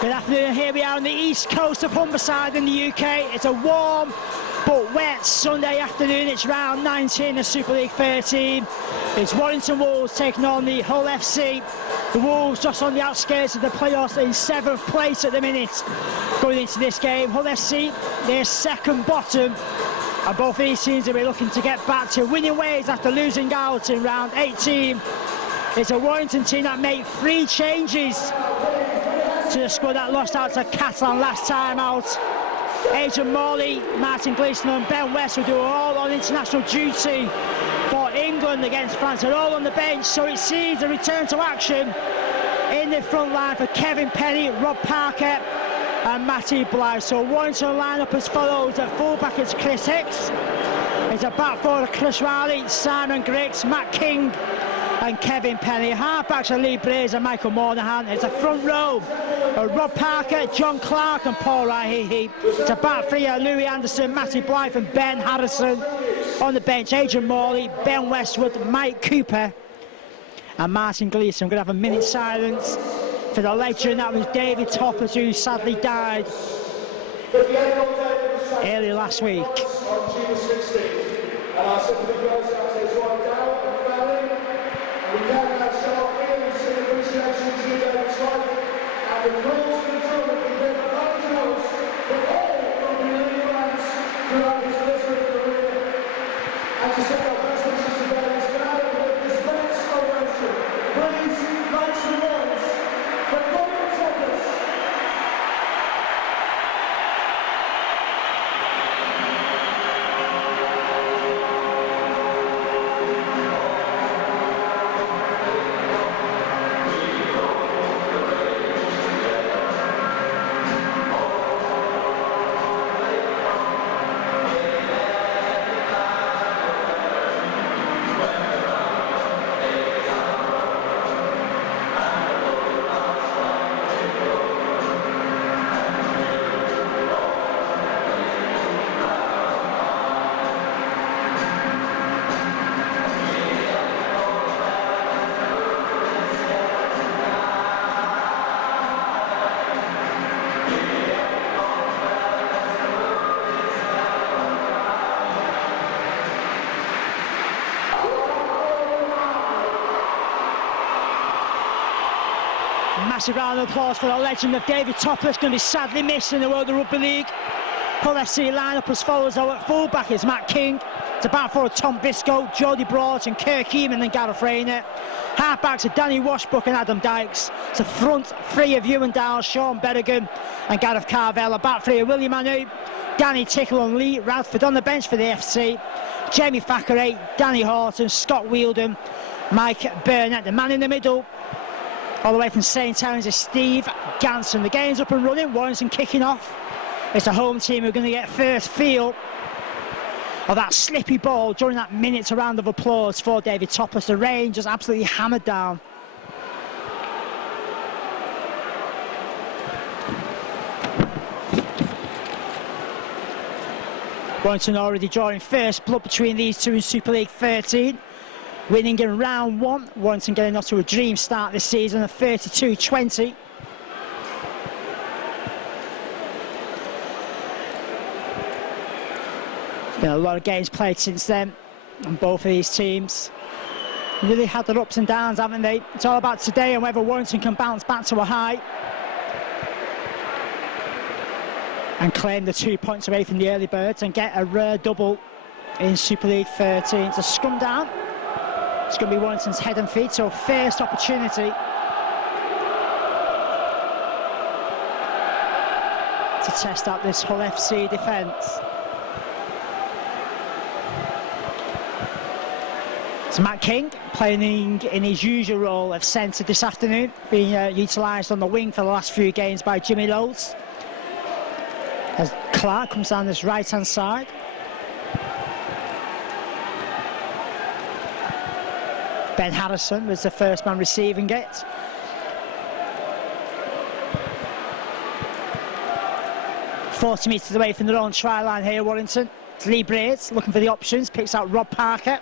Good afternoon, here we are on the east coast of Humberside in the UK. It's a warm but wet Sunday afternoon. It's round 19 of Super League 13. It's Warrington Wolves taking on the Hull FC. The Wolves just on the outskirts of the playoffs in 7th place at the minute. Going into this game, Hull FC, they're second bottom. And both these teams will be looking to get back to winning ways after losing out in round 18. It's a Warrington team that made 3 changes to the squad that lost out to Catalan last time out. Adrian Morley, Martin Gleeson and Ben West will do all on international duty for England against France. They're all on the bench, so it sees a return to action in the front line for Kevin Penny, Rob Parker and Matty Blythe. So Warrington line up as follows. At fullback it's Chris Hicks. It's a back forward Chris Riley, Simon Griggs, Matt King and Kevin Penny. Half-backs are Lee Braze and Michael Moynihan. It's a front row Rob Parker, John Clark and Paul Rahehe. It's a back three Louis Anderson, Matty Blythe and Ben Harrison. On the bench, Adrian Morley, Ben Westwood, Mike Cooper and Martin Gleeson. I'm going to have a minute silence for the legend. That was David Toppers, who sadly died early last week. Massive round of applause for the legend of David Topless, going to be sadly missed in the world of Rugby League. Hull FC line-up as follows, though. At full-back is Matt King. To back forward, Tom Biscoe, Jody Broughton, Kirk Eaman and Gareth Rayner. Half-backs are Danny Washbrook and Adam Dykes. To front three of Ewan Dowell, Sean Berrigan and Gareth Carvel. A back three of William Anu, Danny Tickle and Lee Radford. On the bench for the FC, Jamie Thackeray, Danny Horton, Scott Wheeldon, Mike Burnett. The man in the middle, all the way from St Helens, is Steve Ganson. The game's up and running, Warrington kicking off. It's a home team who are going to get first feel of that slippy ball during that minute. A round of applause for David Topless. The rain just absolutely hammered down. Warrington already drawing first blood between these two in Super League 13. Winning in round 1, Warrington getting off to a dream start this season of 32-20. There's been a lot of games played since then, and both of these teams really had their ups and downs, haven't they? It's all about today and whether Warrington can bounce back to a high and claim the 2 points away from the early birds and get a rare double in Super League 13. It's a scrum down. It's going to be Warrington's head and feet, so first opportunity to test out this Hull FC defence. It's Matt King playing in his usual role of centre this afternoon, being utilised on the wing for the last few games by Jimmy Lowes. As Clark comes down this right-hand side. Ben Harrison was the first man receiving it. "40 metres away from their own try line here, Warrington. It's Lee Braze looking for the options, picks out Rob Parker.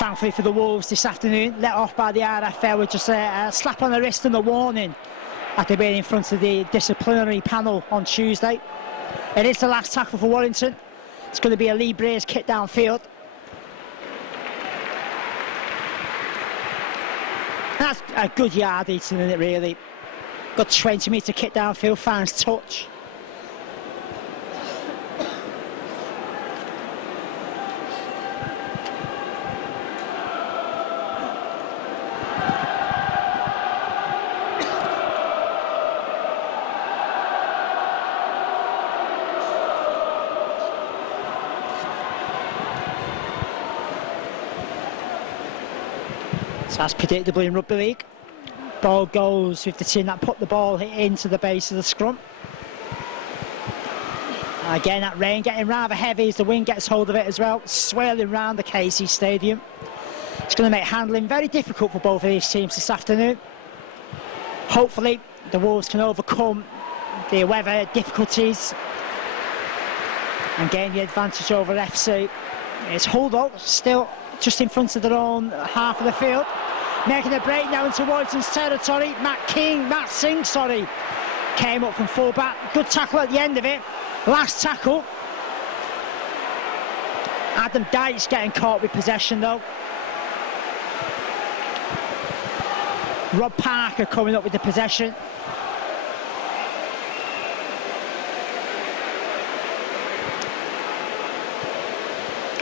Thankfully for the Wolves this afternoon, let off by the RFL with just a slap on the wrist and a warning after being in front of the disciplinary panel on Tuesday. It is the last tackle for Warrington. It's going to be a Lee Braze kick downfield. That's a good yardage, isn't it, really? Got 20-metre kick downfield, finds touch. So as predictable in rugby league, ball goes with the team that put the ball into the base of the scrum. Again, that rain getting rather heavy as the wind gets hold of it as well, swirling round the KC Stadium. It's going to make handling very difficult for both of these teams this afternoon. Hopefully the Wolves can overcome the weather difficulties and gain the advantage over FC. It's Hull still just in front of their own half of the field. Making a break now into Warrington's territory. Matt Singh, came up from full-back. Good tackle at the end of it. Last tackle. Adam Dykes getting caught with possession though. Rob Parker coming up with the possession.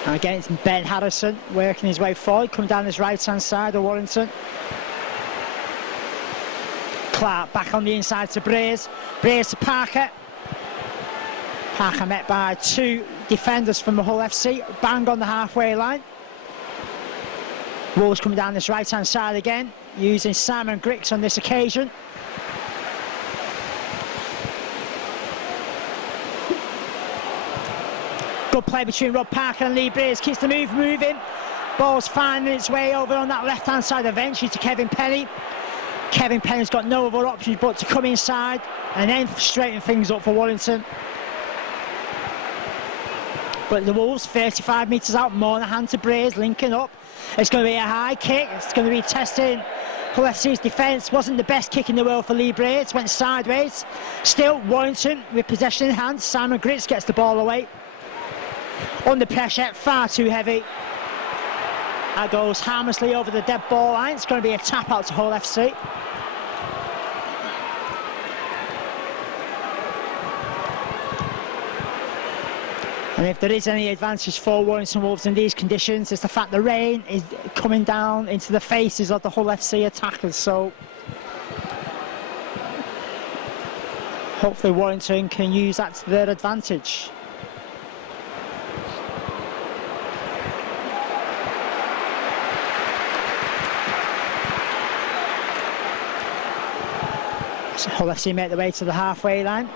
And again, it's Ben Harrison working his way forward, coming down this right-hand side of Warrington. Clark back on the inside to Braze. Braze to Parker. Parker met by two defenders from the Hull FC, bang on the halfway line. Wolves coming down this right-hand side again, using Simon Griggs on this occasion. Good play between Rob Parker and Lee Braze, keeps the move moving. Ball's finding its way over on that left-hand side eventually to Kevin Penny. Kevin Penny's got no other options but to come inside and then straighten things up for Warrington. But the Wolves 35 metres out, Monahan to Braze, linking up. It's going to be a high kick, it's going to be testing Hull FC's defence. Wasn't the best kick in the world for Lee Braze, went sideways. Still Warrington with possession in hand. Simon Griggs gets the ball away. Under pressure, far too heavy. That goes harmlessly over the dead ball line. It's going to be a tap out to Hull FC. And if there is any advantage for Warrington Wolves in these conditions, it's the fact the rain is coming down into the faces of the Hull FC attackers. So hopefully Warrington can use that to their advantage. So Hull FC make their way to the halfway line.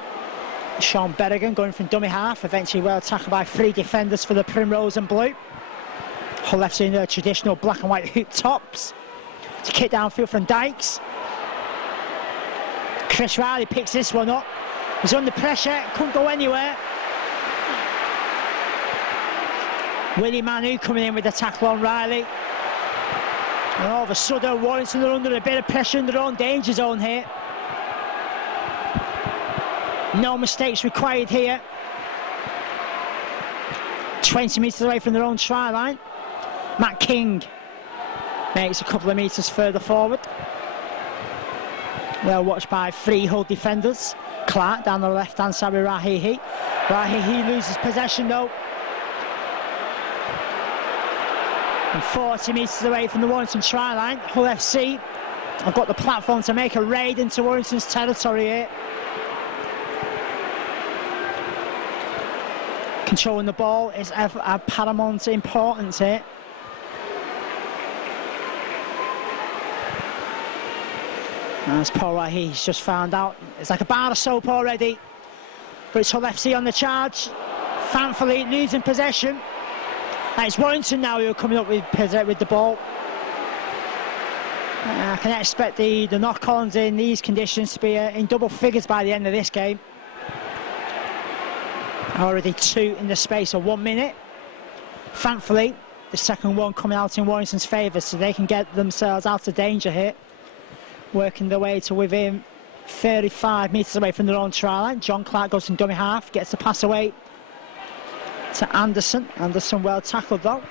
Sean Berrigan going from dummy half, eventually well tackled by three defenders for the Primrose and Blue. Hull FC in their traditional black and white hoop tops. To kick downfield from Dykes. Chris Riley picks this one up. He's under pressure, couldn't go anywhere. Willie Manu coming in with the tackle on Riley. And all of a sudden Warrington are under a bit of pressure in their own danger zone here. No mistakes required here. 20 metres away from their own try line. Matt King makes a couple of metres further forward. Well watched by three Hull defenders. Clark down the left-hand side with Rahihi. Rahihi loses possession though. And 40 metres away from the Warrington try line, Hull FC have got the platform to make a raid into Warrington's territory here. Controlling the ball is of paramount importance here. As Paul Rahi's just found out, it's like a bar of soap already. But it's Hull FC on the charge. Thankfully losing possession. And it's Warrington now who are coming up with the ball. I can expect the knock-ons in these conditions to be in double figures by the end of this game. Already two in the space of 1 minute. Thankfully, The second one coming out in Warrington's favour, so they can get themselves out of danger here. Working their way to within 35 metres away from their own try line. John Clark goes from dummy half, gets the pass away to Anderson. Anderson well tackled though.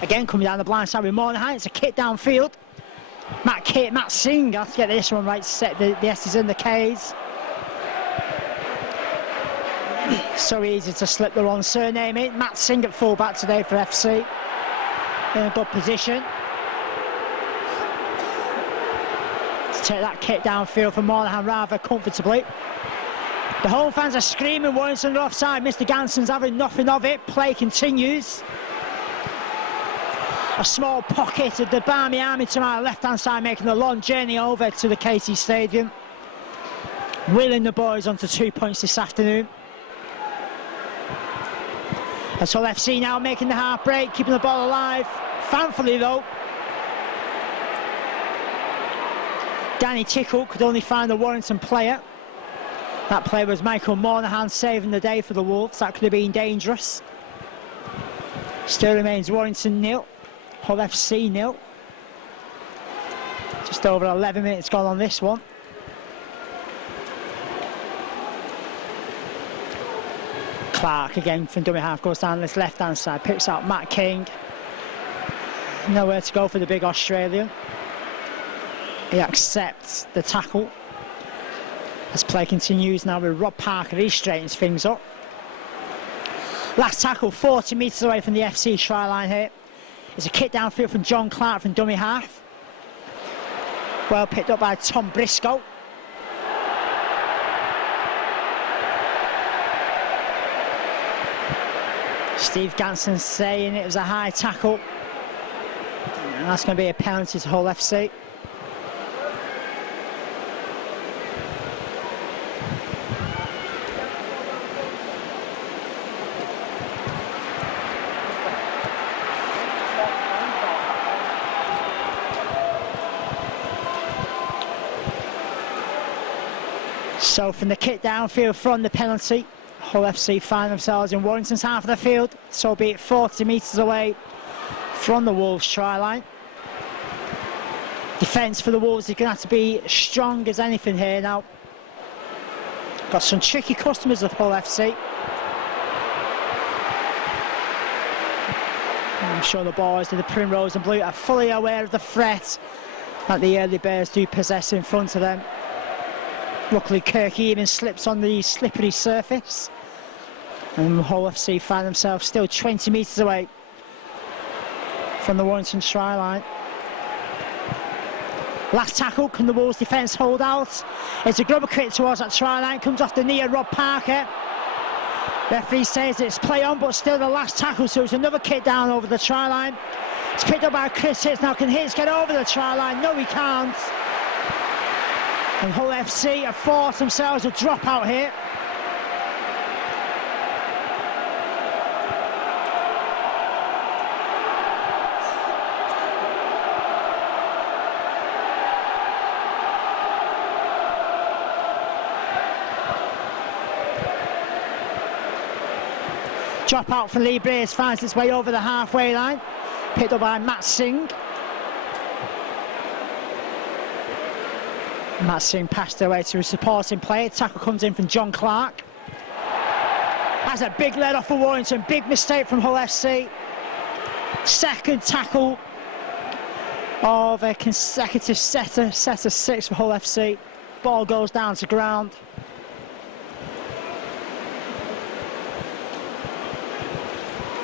Again coming down the blind side with Monahan. It's a kick downfield. Matt Singh has to get this one right, set the S's and the K's. So easy to slip the wrong surname in. Matt Singh at fullback today for FC. In a good position to take that kick downfield for Monahan rather comfortably. The home fans are screaming Warrington are offside. Mr. Ganson's having nothing of it. Play continues. A small pocket of the Barmy Army to my left-hand side, making a long journey over to the KC Stadium. Willing the boys onto 2 points this afternoon. That's all FC now making the half break, keeping the ball alive. Thankfully though, Danny Tickle could only find the Warrington player. That player was Michael Monahan, saving the day for the Wolves. That could have been dangerous. Still remains Warrington 0. Hull FC 0. Just over 11 minutes gone on this one. Clark again from dummy half goes down this left hand side, picks out Matt King. Nowhere to go for the big Australian. He accepts the tackle. As play continues now with Rob Parker, he straightens things up. Last tackle 40 metres away from the FC try line here. It's a kick downfield from John Clark from dummy half. Well picked up by Tom Briscoe. Steve Ganson saying it was a high tackle. And that's going to be a penalty to Hull FC. So from the kick downfield from the penalty, Hull FC find themselves in Warrington's half of the field, so be it 40 metres away from the Wolves try line. Defence for the Wolves is going to have to be strong as anything here now. Got some tricky customers of Hull FC. I'm sure the boys in the Primrose and Blue are fully aware of the threat that the early Bears do possess in front of them. Luckily Kirk even slips on the slippery surface, and Hull FC find themselves still 20 metres away from the Warrington try line. Last tackle, can the Wolves defence hold out? It's a grubber kick towards that try line, comes off the knee of Rob Parker. Referee says it's play on, but still the last tackle, so it's another kick down over the try line. It's picked up by Chris Hitz. Now can Hitz get over the try line? No, he can't. And Hull FC have forced themselves a drop out here. Drop out for Lee Brace, finds its way over the halfway line. Picked up by Matt Singh. Matt Singh passed away to a supporting player. Tackle comes in from John Clark. That's a big let off for Warrington. Big mistake from Hull FC. Second tackle of a consecutive set of 6 for Hull FC. Ball goes down to ground.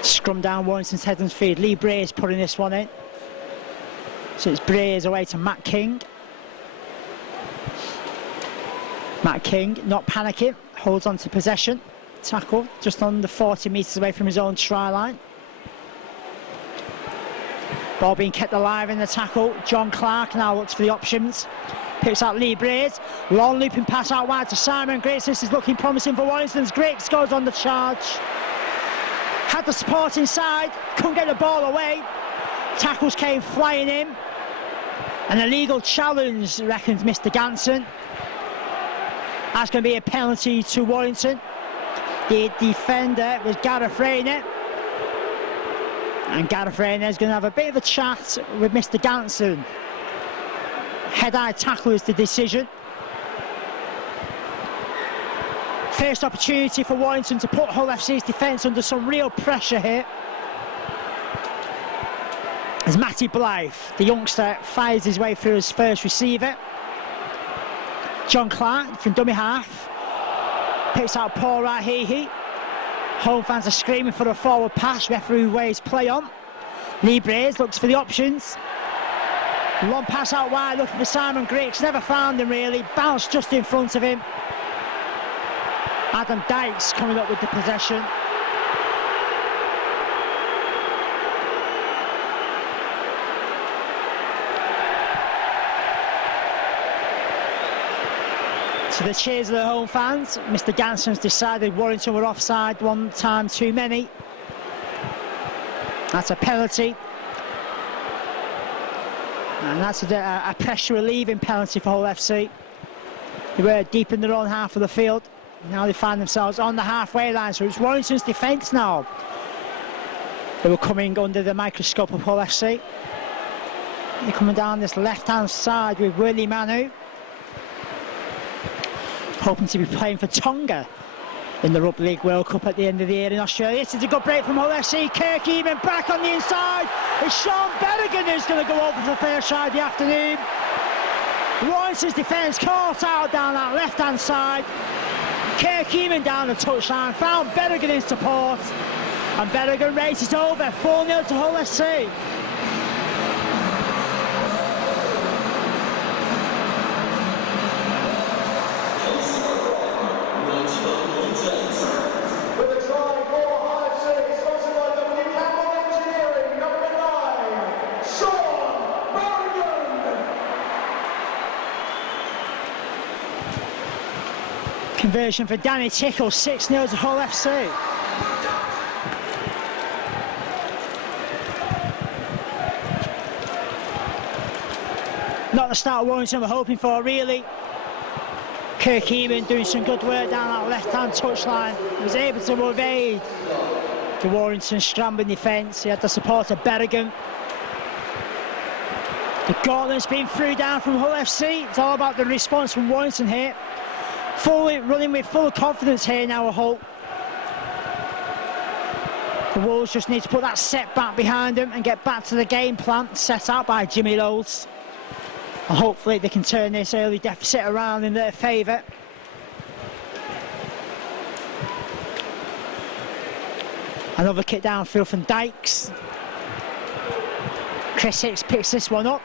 Scrum down Warrington's head and feet. Lee Brace putting this one in. So it's Brace away to Matt King. Matt King not panicking, holds on to possession. Tackle just under 40 metres away from his own try line. Ball being kept alive in the tackle. John Clark now looks for the options. Picks out Lee Brace. Long looping pass out wide to Simon Griggs. This is looking promising for Warrington's. Griggs goes on the charge. Had the support inside, couldn't get the ball away. Tackles came flying in. An illegal challenge, reckons Mr. Ganson. That's going to be a penalty to Warrington. The defender was Gareth Rayner. And Gareth Rayner is going to have a bit of a chat with Mr. Ganson. Head-eye tackle is the decision. First opportunity for Warrington to put Hull FC's defence under some real pressure here. As Matty Blythe, the youngster, fires his way through his first receiver. John Clark from dummy half picks out Paul Rahihi. Home fans are screaming for a forward pass. Referee waves play on. Lee Braze looks for the options. Long pass out wide, looking for Simon Griggs. Never found him really. Bounced just in front of him. Adam Dykes coming up with the possession. To the cheers of the home fans, Mr. Ganson's decided Warrington were offside one time too many. That's a penalty. And that's a pressure relieving penalty for Hull FC. They were deep in their own half of the field. Now they find themselves on the halfway line, so it's Warrington's defence now. They were coming under the microscope of Hull FC. They're coming down this left-hand side with Willie Manu, hoping to be playing for Tonga in the Rugby League World Cup at the end of the year in Australia. This is a good break from Hull FC. Kirk even back on the inside. It's Sean Berrigan who's going to go over for the first try of the afternoon. Warrington's defence caught out down that left-hand side. Kirk even down the touchline, found Berrigan in support, and Berrigan races over 4-0 to Hull FC. Conversion for Danny Tickle, 6-0 to Hull FC. Not the start Warrington were hoping for, really. Kirk Eaman doing some good work down that left-hand touchline. He was able to evade the Warrington scrambling defence. He had the support of Berrigan. The gauntlet's been through down from Hull FC. It's all about the response from Warrington here. Running with full confidence here now at Hull. The Wolves just need to put that setback behind them and get back to the game plan set out by Jimmy Knowles. And hopefully they can turn this early deficit around in their favour. Another kick downfield from Dykes. Chris Hicks picks this one up.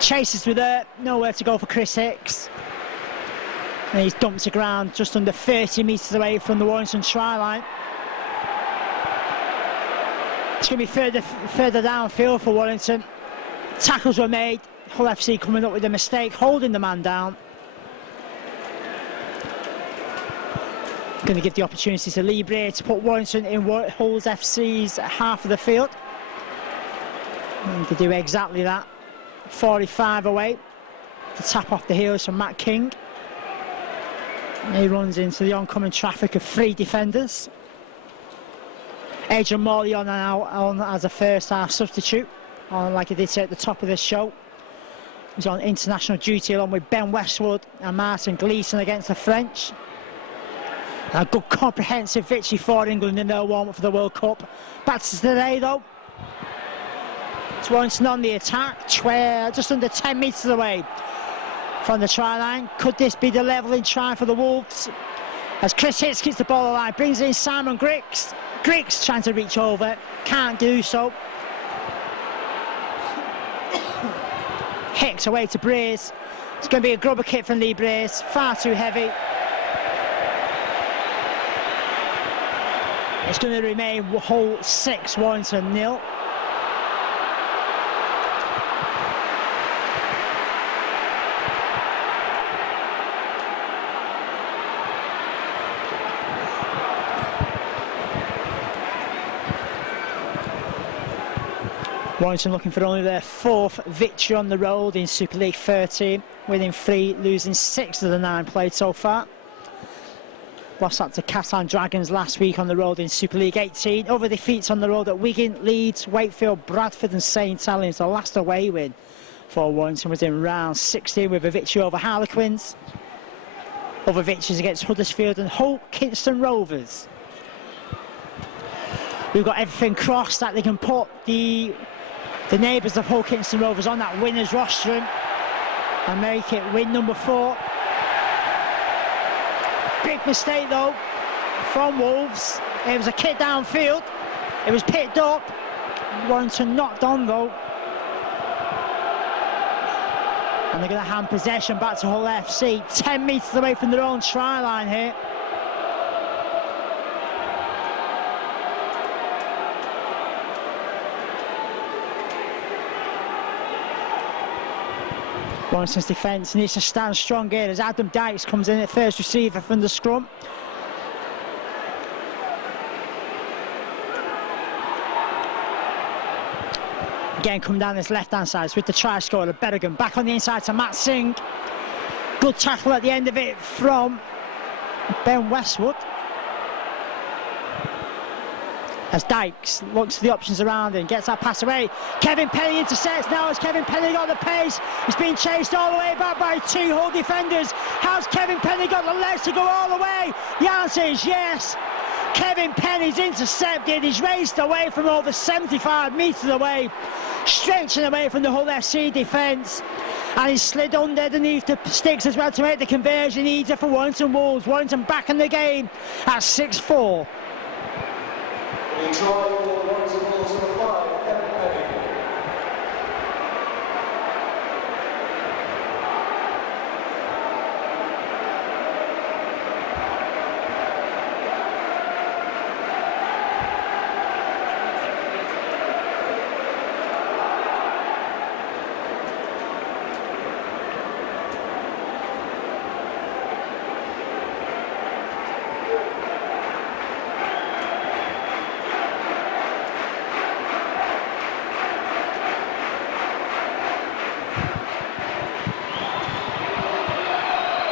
Chases with it, nowhere to go for Chris Hicks. And he's dumped to ground just under 30 metres away from the Warrington try line. It's going to be further downfield for Warrington. Tackles were made. Hull FC coming up with a mistake, holding the man down. Going to give the opportunity to Lee Bray to put Warrington in Hull FC's half of the field. And to do exactly that. 45 away. To tap off the heels from Matt King. He runs into the oncoming traffic of 3 defenders. Adrian Morley on as a first half substitute, like he did say at the top of this show. He's on international duty along with Ben Westwood and Martin Gleeson against the French. A good comprehensive victory for England in their warm-up for the World Cup. Back to today though. It's Warrington on the attack, just under 10 metres away from the try line. Could this be the levelling try for the Wolves? As Chris Hicks gets the ball alive, brings in Simon Griggs. Griggs trying to reach over, can't do so. Hicks away to Braze. It's going to be a grubber kick from Lee Braze, far too heavy. It's going to remain Hull 6, Warrington 0. Warrington looking for only their 4th victory on the road in Super League 13, winning 3, losing 6 of the 9 played so far. lost that to Catalan Dragons last week on the road in Super League 18. Other defeats on the road at Wigan, Leeds, Wakefield, Bradford and St Helens. The last away win for Warrington was in round 16 with a victory over Harlequins. Other victories against Huddersfield and Hull, Kingston Rovers. We've got everything crossed that they can put the neighbours of Hull, Kingston Rovers on that winners rostrum and make it win number 4. Big mistake though from Wolves. It was a kick downfield. It was picked up. Warrington knocked on though. And they're going to hand possession back to Hull FC. 10 metres away from their own try line here. Warrington's defence needs to stand strong here as Adam Dykes comes in at first receiver from the scrum. Again, coming down this left-hand side with the try scorer, Berrigan back on the inside to Matt Singh. Good tackle at the end of it from Ben Westwood. As Dykes looks at the options around him, gets that pass away. Kevin Penny intercepts now as Kevin Penny got the pace. He's been chased all the way back by 2 Hull defenders. How's Kevin Penny got the legs to go all the way? The answer is yes. Kevin Penny's intercepted. He's raced away from over 75 metres away, stretching away from the Hull FC defence. And he's slid underneath the sticks as well to make the conversion easier for Warrington Wolves. Warrington back in the game at 6-4.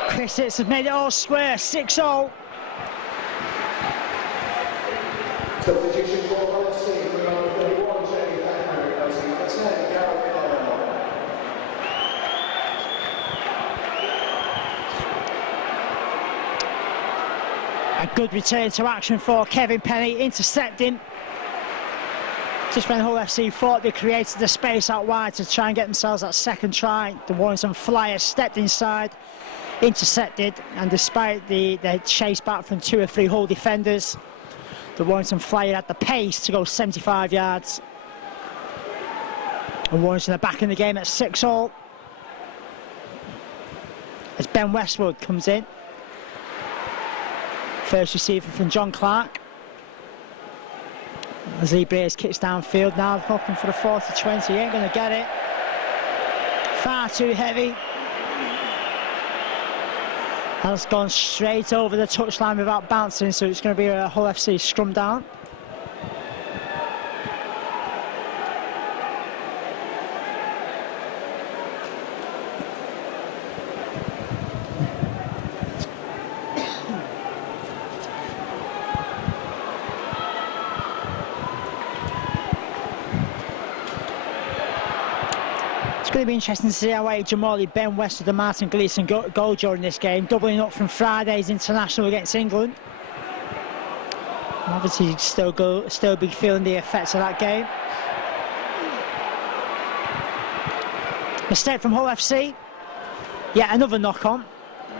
Chris Hitz has made it all square, 6-0. A good return to action for Kevin Penny, intercepting. Just when Hull FC thought they created the space out wide to try and get themselves that second try, the Warrington Flyers stepped inside, intercepted, and despite the chase back from 2 or 3 Hull defenders, the Warrington Flyer had the pace to go 75 yards. And Warrington are back in the game at 6-all. As Ben Westwood comes in. First receiver from John Clark. As Lee Beers kicks downfield now, hoping for the 40-20, he ain't going to get it. Far too heavy. Has gone straight over the touchline without bouncing, so it's going to be a Hull FC scrum down. It's going to be interesting to see how Jamali, Ben Westwood and Martin Gleeson go during this game, doubling up from Friday's international against England. Obviously still be feeling the effects of that game. Mistake from Hull FC. Yet another knock on.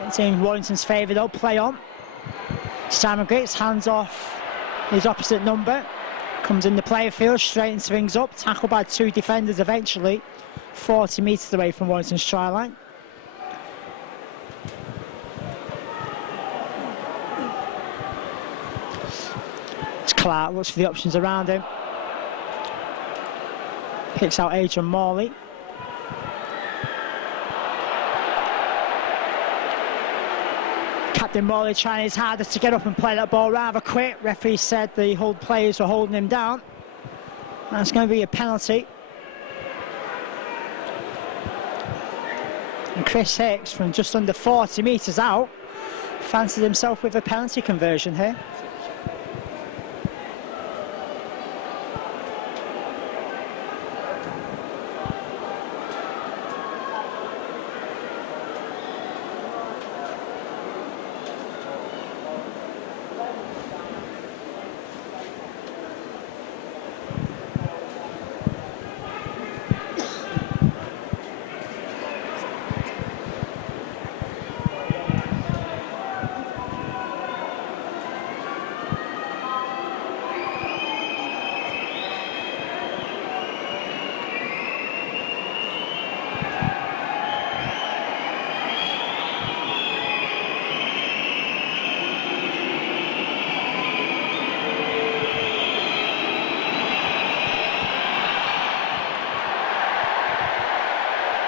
It's in Warrington's favour though, play on. Simon Griggs hands off his opposite number. Comes in the player field, straightens things up, tackled by 2 defenders eventually. 40 metres away from Warrington's try line. It's Clark, looks for the options around him. Picks out Adrian Morley. Captain Morley trying his hardest to get up and play that ball rather quick. Referee said the Hull players were holding him down. That's going to be a penalty. And Chris Hicks from just under 40 metres out Fancies himself with a penalty conversion here.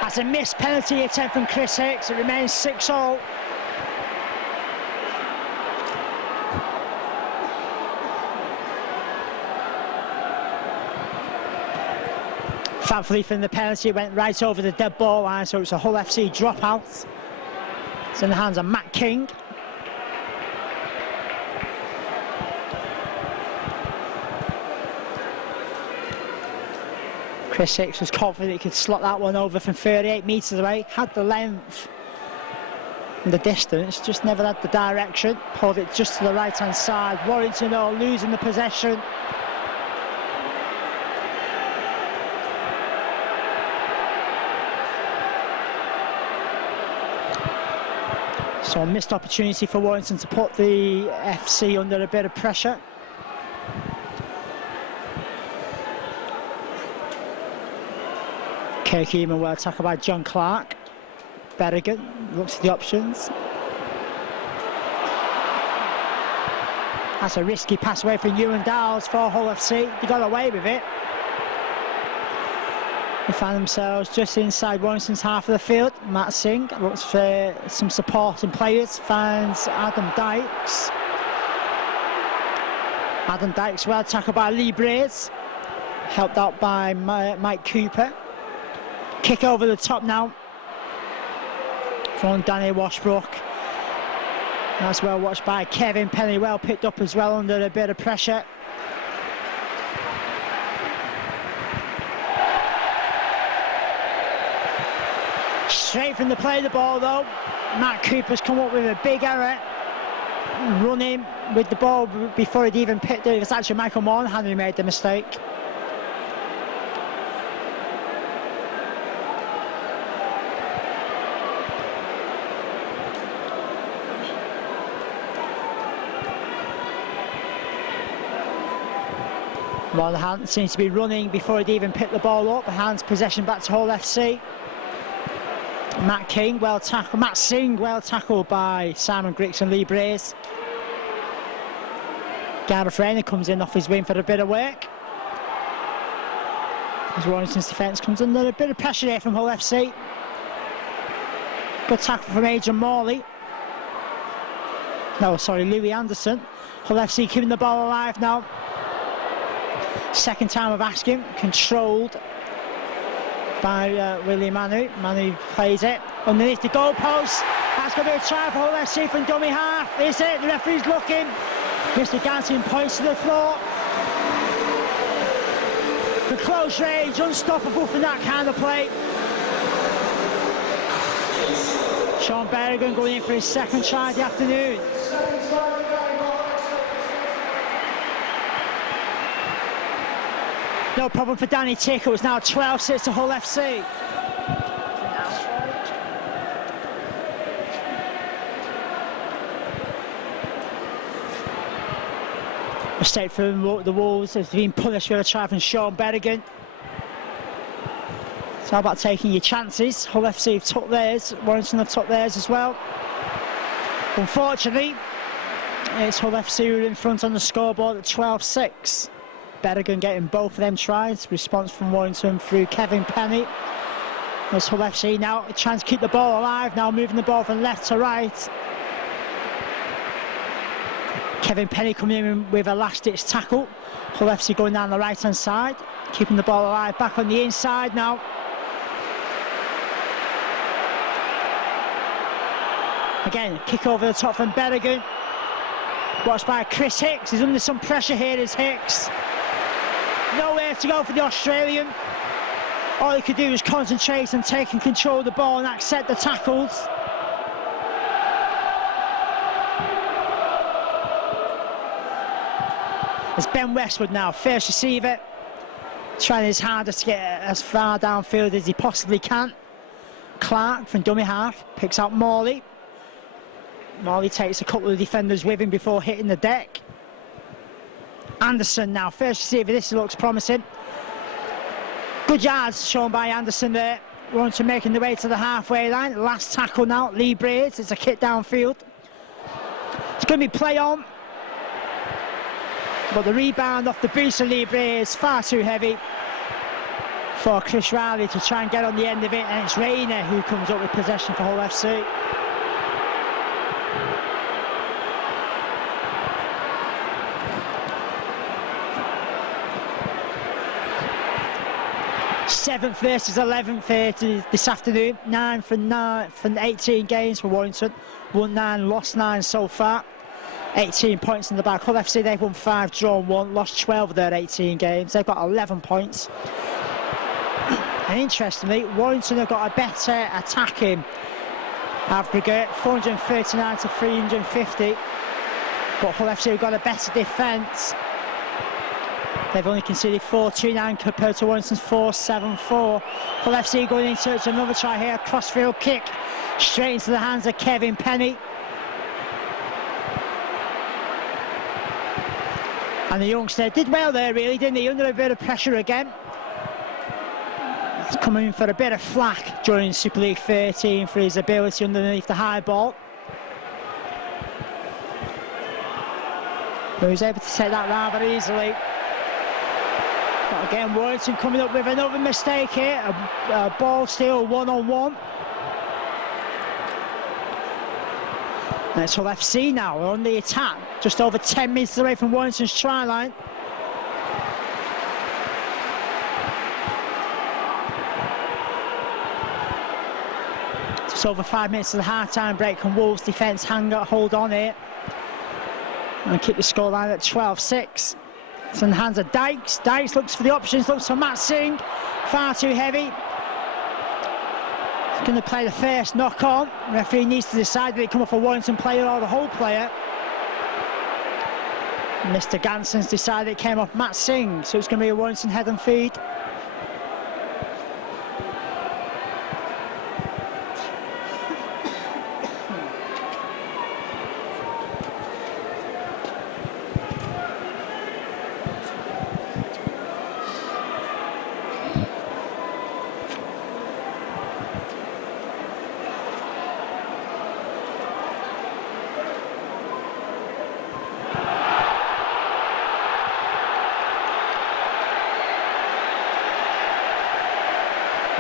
That's a missed penalty attempt from Chris Hicks. It remains 6-all. Thankfully from the penalty, it went right over the dead ball line, so it's a Hull FC dropout. It's in the hands of Matt King. Chris Hicks was confident he could slot that one over from 38 metres away. Had the length and the distance, just never had the direction. Pulled it just to the right-hand side. Warrington, though, losing the possession. So a missed opportunity for Warrington to put the FC under a bit of pressure. Kirkheim, well tackled by John Clark. Berrigan looks at the options. That's a risky pass away from Ewan Dowles for Hull FC. They got away with it. They find themselves just inside Warrington's half of the field. Matt Singh looks for some supporting players, finds Adam Dykes. Adam Dykes well tackled by Lee Braze, helped out by Mike Cooper. Kick over the top now from Danny Washbrook. That's well watched by Kevin Penny, well picked up as well under a bit of pressure. Straight from the play of the ball though, Matt Cooper's come up with a big error. Running with the ball before he'd even picked it. It's actually Michael Monahan who made the mistake. Monahan seems to be running before he'd even picked the ball up. Hands possession back to Hull FC. Matt King, well tackled. Matt Singh, well tackled by Simon Griggs and Lee Braze. Gareth Rayner comes in off his wing for a bit of work. As Warrington's defence comes under a bit of pressure here from Hull FC. Good tackle from Adrian Morley. No, sorry, Louis Anderson. Hull FC keeping the ball alive now. Second time of asking, controlled by William Manu. Manu plays it underneath the goalpost. That's going to be a try for Hull FC from dummy half. Is it? The referee's looking. Mr. Gantin points to the floor. The close range, unstoppable from that kind of play. Sean Berrigan going in for his second try of the afternoon. No problem for Danny Tickle. It's now 12-6 to Hull FC. Mistake from the Wolves. Has been punished with a try from Sean Berrigan. It's all about taking your chances. Hull FC have took theirs. Warrington have took theirs as well. Unfortunately, it's Hull FC who are in front on the scoreboard at 12-6. Berrigan getting both of them tries. Response from Warrington through Kevin Penny. There's Hull FC now trying to keep the ball alive, now moving the ball from left to right. Kevin Penny coming in with a last-ditch tackle. Hull FC going down the right-hand side, keeping the ball alive, back on the inside now. Again, kick over the top from Berrigan. Watched by Chris Hicks. He's under some pressure here, is Hicks. Nowhere to go for the Australian. All he could do was concentrate on taking control of the ball and accept the tackles. It's Ben Westwood now, first receiver, trying his hardest to get as far downfield as he possibly can. Clark from dummy half picks out Morley. Morley takes a couple of defenders with him before hitting the deck. Anderson now, first receiver, this looks promising. Good yards shown by Anderson there. Warrington making the way to the halfway line. Last tackle now, Lee Braids, it's a kick downfield. It's going to be play on. But the rebound off the boost of Lee Braids is far too heavy for Chris Riley to try and get on the end of it, and it's Rayner who comes up with possession for Hull FC. Seventh versus 11th this afternoon. 9 from 18 games for Warrington. Won 9, lost 9 so far. 18 points in the bag. Hull FC, they've won 5, drawn 1, lost 12 of their 18 games. They've got 11 points. And interestingly, Warrington have got a better attacking aggregate, 439 to 350. But Hull FC have got a better defence. They've only conceded 4-2-9 compared to Warrington's 4-7-4. Hull FC going in search of another try here. Crossfield kick straight into the hands of Kevin Penny. And the youngster did well there, really, didn't he? Under a bit of pressure again. He's coming in for a bit of flack during Super League 13 for his ability underneath the high ball. But he was able to take that rather easily. But again, Warrington coming up with another mistake here. A ball steal one-on-one. And it's Hull FC now, we're on the attack, just over 10 metres away from Warrington's try line. Just over 5 minutes of the half-time break, and Wolves' defence hold on here and keep the scoreline at 12-6. It's in the hands of Dykes. Dykes looks for the options, looks for Matt Singh, far too heavy. Going to play the first knock on. The referee needs to decide whether it come off a Warrington player or the Hull player. Mr. Ganson's decided it came off Matt Singh, so it's going to be a Warrington head and feed.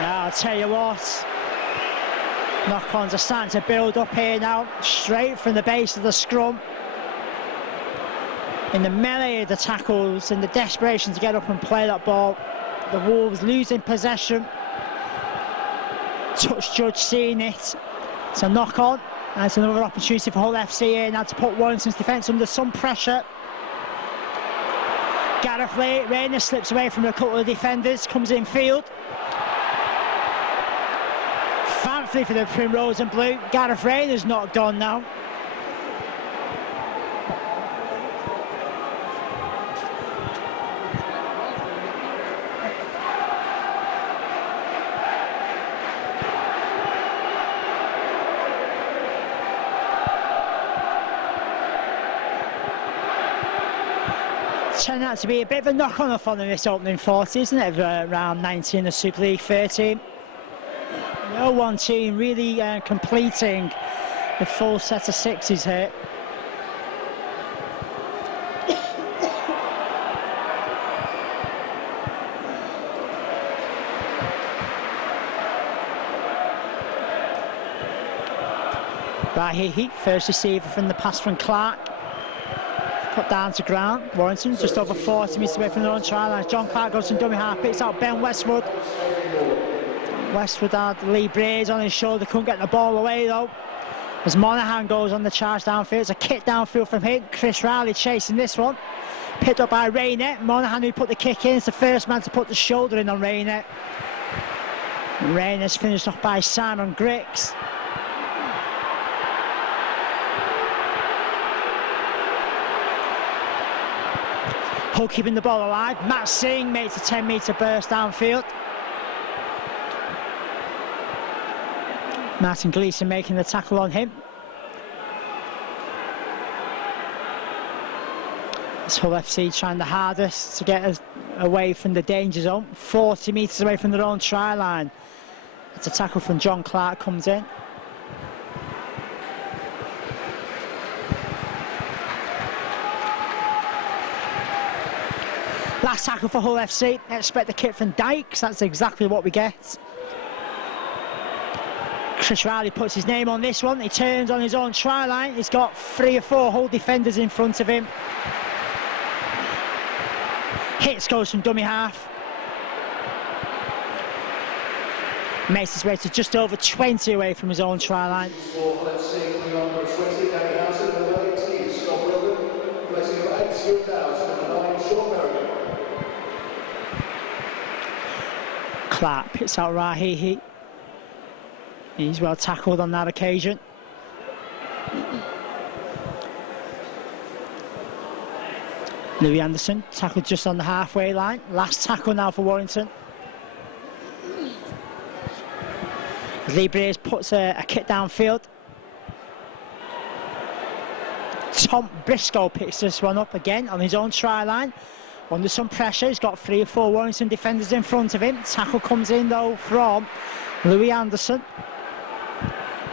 I'll tell you what, knock-ons are starting to build up here now, straight from the base of the scrum. In the melee of the tackles, in the desperation to get up and play that ball, the Wolves losing possession. Touch judge seeing it. It's a knock-on, and it's another opportunity for Hull FC here now to put Warrington's defence under some pressure. Gareth Rayner slips away from a couple of defenders, comes in field. Thankfully for the Primrose and Blue, Gareth Rayner's not gone now. Turned out to be a bit of a knock-on in this opening 40, isn't it? Round 19 in the Super League 13. No one team really completing the full set of sixes here. Raheem, first receiver from the pass from Clark. Put down to ground. Warrington just over 40 metres away from their own try line. John Clark goes from dummy half, picks out Ben Westwood. Westwood had Lee Braids on his shoulder, couldn't get the ball away though. As Monaghan goes on the charge downfield, it's a kick downfield from him. Chris Riley chasing this one. Picked up by Raynett. Monaghan, who put the kick in, is the first man to put the shoulder in on Raynett. Raynett's finished off by Simon Griggs. Hull keeping the ball alive. Matt Singh makes a 10-metre burst downfield. Martin Gleeson making the tackle on him. It's Hull FC trying the hardest to get us away from the danger zone. 40 metres away from their own try line. It's a tackle from John Clark comes in. Last tackle for Hull FC. Expect the kick from Dykes. That's exactly what we get. Chris Riley puts his name on this one. He turns on his own try line. He's got 3 or 4 Hull defenders in front of him. Hits goes from dummy half. Makes his way to just over 20 away from his own try line. Clark picks out Rahihi. He's well tackled on that occasion. Louis Anderson tackled just on the halfway line. Last tackle now for Warrington. Lee Brace puts a kick downfield. Tom Briscoe picks this one up again on his own try line. Under some pressure, he's got 3 or 4 Warrington defenders in front of him. Tackle comes in though from Louis Anderson.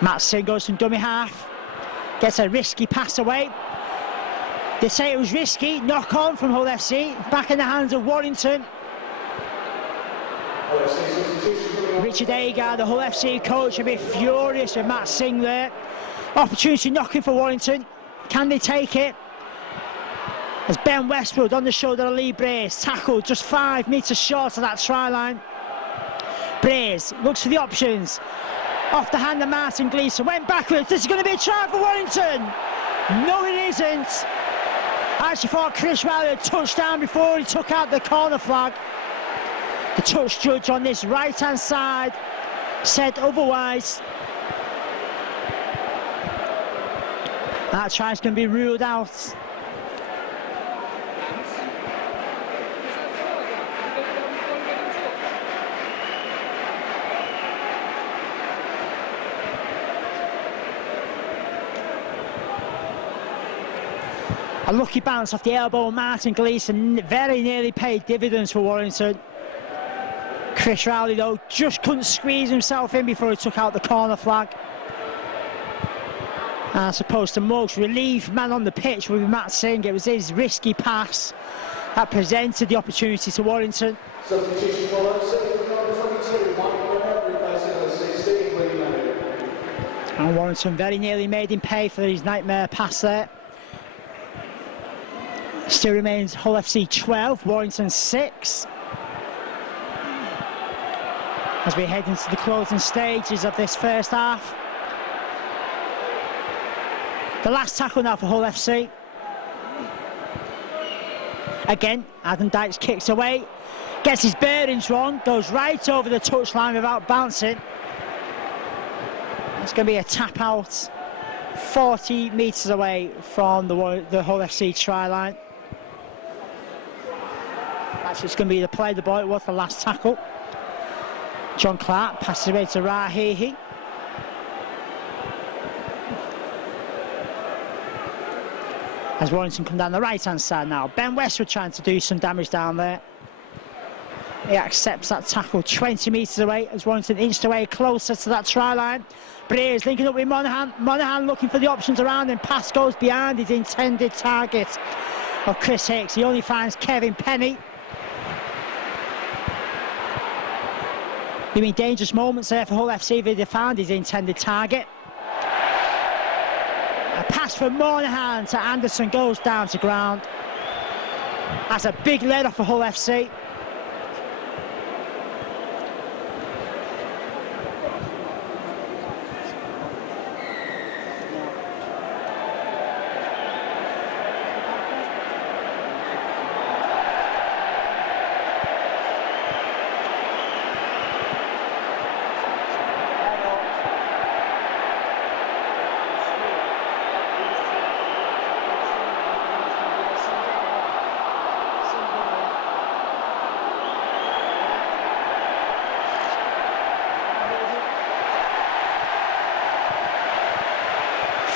Matt Singh goes from dummy half. Gets a risky pass away. They say it was risky. Knock on from Hull FC. Back in the hands of Warrington. Richard Agar, the Hull FC coach, will be furious with Matt Singh there. Opportunity knocking for Warrington. Can they take it? As Ben Westwood on the shoulder of Lee Brace, tackled just 5 metres short of that try line. Brace looks for the options. Off the hand of Martin Gleeson, went backwards. This is going to be a try for Warrington. No, it isn't. I actually thought Chris Riley had touched down before he took out the corner flag. The touch judge on this right-hand side said otherwise. That try's going to be ruled out. A lucky bounce off the elbow of Martin Gleeson very nearly paid dividends for Warrington. Chris Rowley though just couldn't squeeze himself in before he took out the corner flag. As opposed to most relieved man on the pitch would be Matt Singh. It was his risky pass that presented the opportunity to Warrington. And Warrington very nearly made him pay for his nightmare pass there. Still remains Hull FC 12, Warrington 6. As we head into the closing stages of this first half. The last tackle now for Hull FC. Again, Adam Dykes kicks away, gets his bearings wrong, goes right over the touchline without bouncing. It's going to be a tap out 40 metres away from the Hull FC try line. Actually, it's going to be the play of the ball. It was the last tackle. John Clark passes away to Rahihi. As Warrington come down the right-hand side now. Ben Westwood trying to do some damage down there. He accepts that tackle 20 metres away as Warrington inched away closer to that try line. Breers linking up with Monaghan. Monaghan looking for the options around him. Pass goes behind his intended target of Chris Hicks. He only finds Kevin Penny. You mean dangerous moments there for Hull FC if they found his intended target. A pass from Monaghan to Anderson goes down to ground. That's a big let off for Hull FC.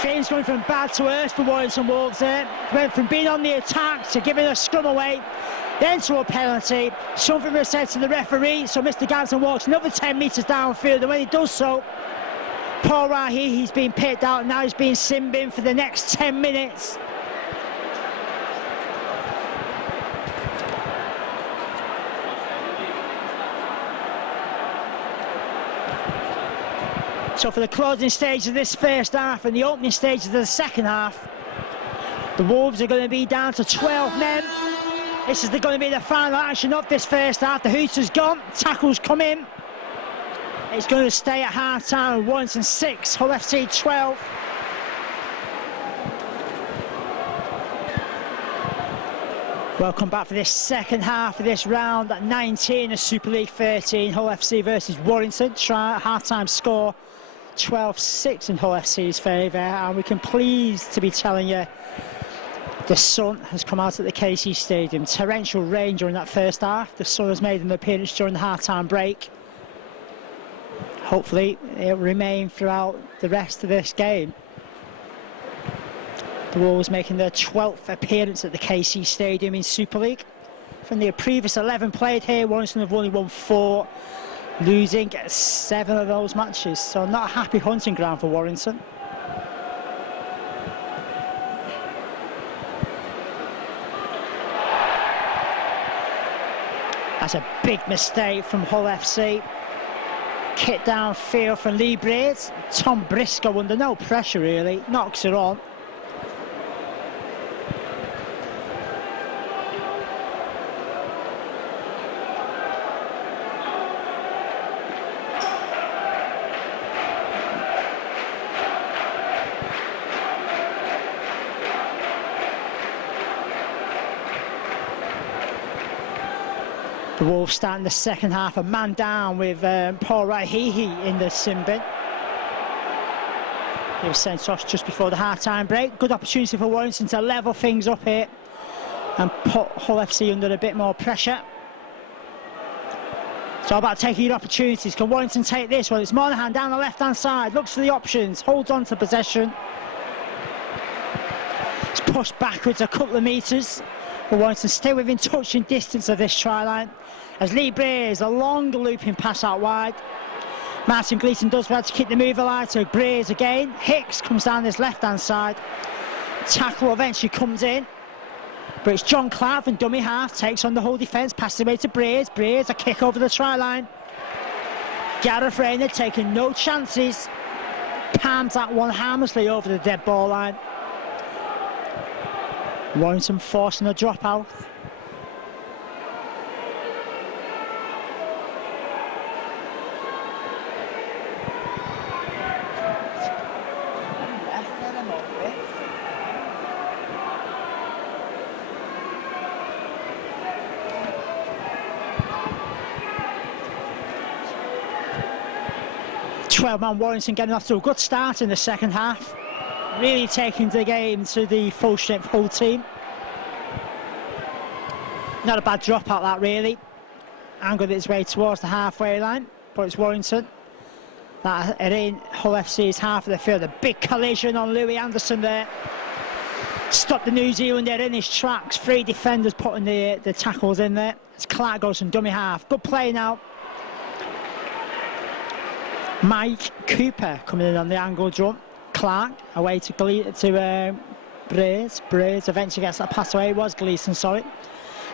Things going from bad to worse for Warrington Wolves there. Went from being on the attack to giving a scrum away, then to a penalty. Something was said to the referee, so Mr. Ganson walks another 10 metres downfield, and when he does so, Paul Rahi, he's been picked out, now he's being sin-binned for the next 10 minutes. So for the closing stage of this first half and the opening stages of the second half, the Wolves are going to be down to 12 men. This is going to be the final action of this first half. The hooter's gone, tackles come in. It's going to stay at half-time, Warrington 6, Hull FC 12. Welcome back for this second half of this round at 19 of Super League 13, Hull FC versus Warrington. Half-time score 12-6 in Hull FC's favour, and we can please to be telling you the sun has come out at the KC Stadium. Torrential rain during that first half. The sun has made an appearance during the half-time break. Hopefully it'll remain throughout the rest of this game. The Wolves making their 12th appearance at the KC Stadium in Super League. From the previous 11 played here, Warrington have only won 4, losing 7 of those matches. So not a happy hunting ground for Warrington. That's a big mistake from Hull FC. Kick downfield from Lee Braid. Tom Briscoe under no pressure really, knocks it on. The Wolves starting the second half, a man down with Paul Rahihi in the sin bin. He was sent off just before the half-time break. Good opportunity for Warrington to level things up here and put Hull FC under a bit more pressure. It's all about taking your opportunities. Can Warrington take this one? It's Monahan down the left-hand side, looks for the options, holds on to possession. It's pushed backwards a couple of metres. But Warrington stay within touching distance of this try line. As Lee Brays, a long looping pass out wide. Martin Gleeson does well to keep the move alive to Brays again. Hicks comes down this left-hand side. Tackle eventually comes in. But it's John Clark from dummy half, takes on the whole defence, passes away to Brays. Brays, a kick over the try line. Gareth Rayner taking no chances. Palms that one harmlessly over the dead ball line. Warrington forcing a dropout. Man Warrington getting off to a good start in the second half, really taking the game to the full strength Hull team. Not a bad dropout that really, angled its way towards the halfway line, but it's Warrington that are in Hull FC's half of the field. A big collision on Louis Anderson there, stopped the New Zealander in his tracks. 3 defenders putting the tackles in there. As Clark goes from dummy half, good play now. Mike Cooper coming in on the angle drum. Clark away to Brays. Brays eventually gets that pass away. It was Gleeson, sorry.